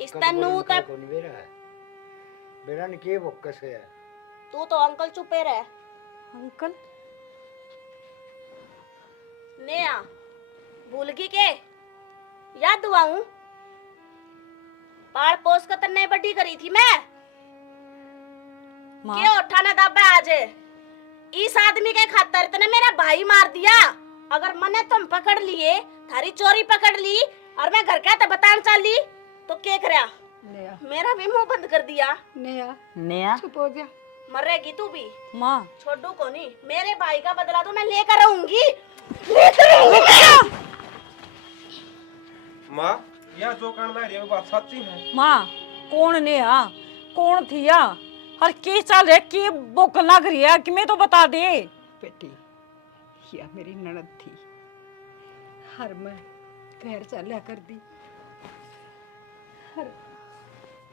इस तन्नू तक कौन बेरा है? बेरा ने के बोकस है? तू तो अंकल चुपे रह। अंकल नेहा भूल गई के? याद दुआऊं पाल पोस कर तन्ने बड्डी करी थी मैं। माँ के उठाना दबा आज इस आदमी के खातर तने मेरा भाई मार दिया। अगर मने तुम पकड़ लिए, थारी चोरी पकड़ ली और मैं घर का तो बतान चली तो के करया? नया मेरा भी मुंह बंद कर दिया। नया नया चुप हो जा। मरेगी तू भी, माँ छोड़ू को नहीं। मेरे भाई का बदला तो मैं लेकर रहूंगी। माँ यह जो कान लग रही है वो बात सच्ची है? माँ कौन ने या कौन थी या और के चल रहा के बोक लग रही है कि मैं तो बता दे। बेटी या मेरी ननद थी, हर मैं घर चला कर दी। हर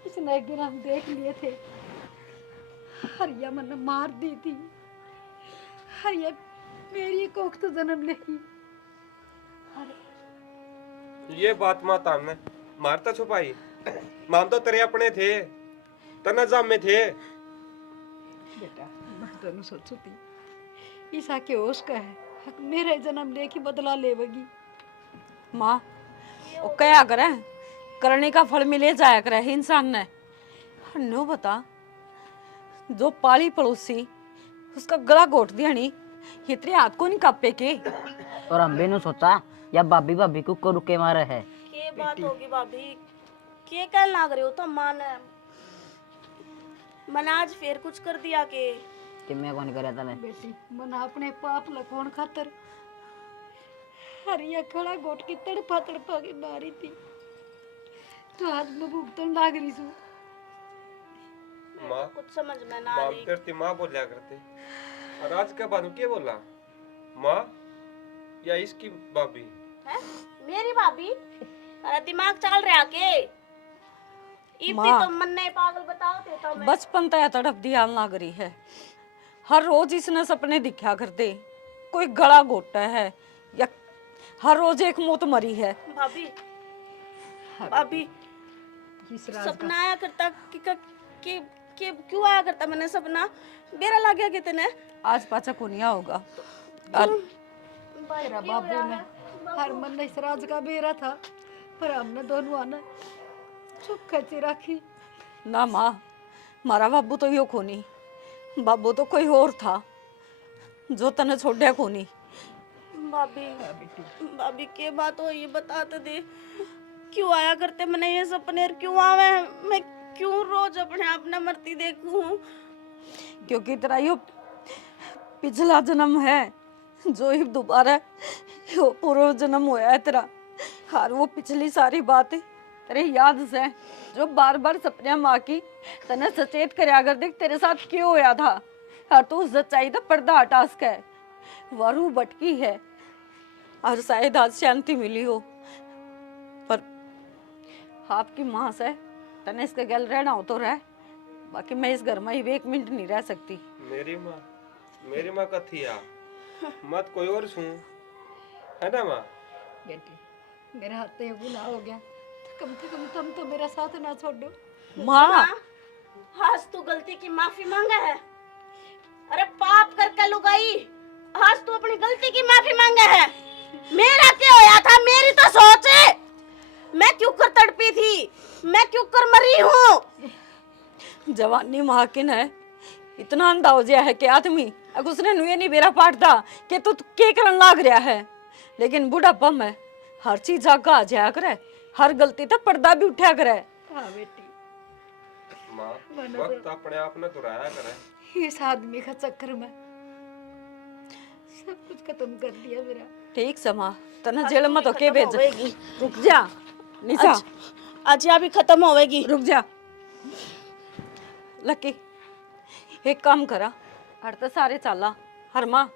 इसने एक दिन हम देख लिए थे, हरिया मन मार दी थी। हरिया मेरी कोख तो जन्म लेगी। ये बात माँ तामने मारता छुपाई। माम तो तेरे अपने थे, तना जाम में थे। बेटा मैं दोनों सोचू थी ईसा के होश का है, हक मेरे जन्म लेके बदला लेवगी। माँ वो क्या करे, करने का फल मिले जाया करे इंसान ने। नो बता जो पाली पड़ोसी उसका गला घोट दिया नहीं, इतने हाथ को नहीं कापे के। और अम्बे ने सोचा या भाभी भाभी को रुके मारे है। के बात होगी भाभी? के कह लाग रहे हो तो मान मैंने आज फिर कुछ कर दिया कि मैं कौन करे तने बेटी मना अपने पाप लकोण खातर हरिया खड़ा गोट की तड़पा के मारी थी तो आज मैं भुगतन लाग रही हूँ। माँ कुछ समझ में ना आ माँ रही। करती माँ बोलिया करते और आज का बानू क्या बोला माँ या इसकी भाभी है मेरी भाभी? अरे दिमाग चल रहा के इतनी माँ। तो मन नहीं पागल बताओ थे तो मैं बचपन तया तड़प दिया लग रही है। हर रोज इसने सपने दिखा करते, कोई गला घोटा है या हर रोज एक मौत मरी है। भाभी भाभी सपना आया करता कि क्यों आया करता मैंने सपना बेरा लग गया कितने आज पाचा को नहीं होगा। और तेरा बाबू ने हर मन इस राज का बेरा था पर हमने दोनों आना चुप खची रखी। ना माँ, मारा बाबू तो यो कोनी, बाबू तो कोई और था जो तने छोड़या कोनी। भाभी भाभी के बात हो ये बता तो दे क्यों आया करते मैंने ये सपने और क्यों आवे मैं क्यों रोज अपने आप न मरती देखूं। क्योंकि तेरा यो पिछला जन्म है जो ही दोबारा यो पूर्व जन्म होया है तेरा। हर वो पिछली सारी बातें तेरे याद से जो बार बार सपने माँ की तने सचेत करया कर देख तेरे साथ क्यों होया था। और तू सच्चाई का पर्दा हटा सके वरू भटकी है और शायद आज शांति मिली हो पर आपकी माँ से तने इसके गल रहना हो तो रह, बाकी मैं इस घर में ही एक मिनट नहीं रह सकती। मेरी माँ का थी या मत कोई और सुन है ना माँ। बेटी मेरे हाथ से गुनाह हो गया तो कम से कम तुम तो मेरा साथ ना छोड़ो। माँ आज तू गलती की माफी मांगा है। अरे पाप करके लुगाई आज तू अपनी गलती की माफी मांगा है। मेरा क्या होया था मेरी तो सोच है। मैं क्यों कर तड़पी थी मैं क्यों कर मरी हूँ। जवानी महाकिन है इतना अंधा हो गया है कि आदमी अगर उसने नुए नहीं बेरा पाटता कि तू के करन लाग रहा है। लेकिन बुढ़ापा में हर चीज आगा आ जाया करे, हर गलती तो पर्दा भी उठा करे। हाँ बेटी माँ वक्त अपने आप ने दुराया करे। इस आदमी का चक्कर में सब कुछ खत्म कर दिया मेरा। ठीक समा तना जेल में तो के भेज। रुक जा निशा, आज यहाँ भी खत्म होवेगी। रुक जा लकी, एक काम करा हर तो सारे चाला हर माँ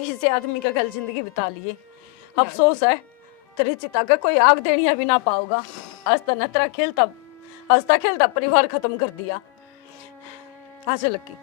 इसे आदमी का कल जिंदगी बिता लिए। अफसोस है तेरी चिता का कोई आग देनिया भी ना पाओगा। हंसता नतरा खेलता हंसता खेलता परिवार खत्म कर दिया। आ जा लकी।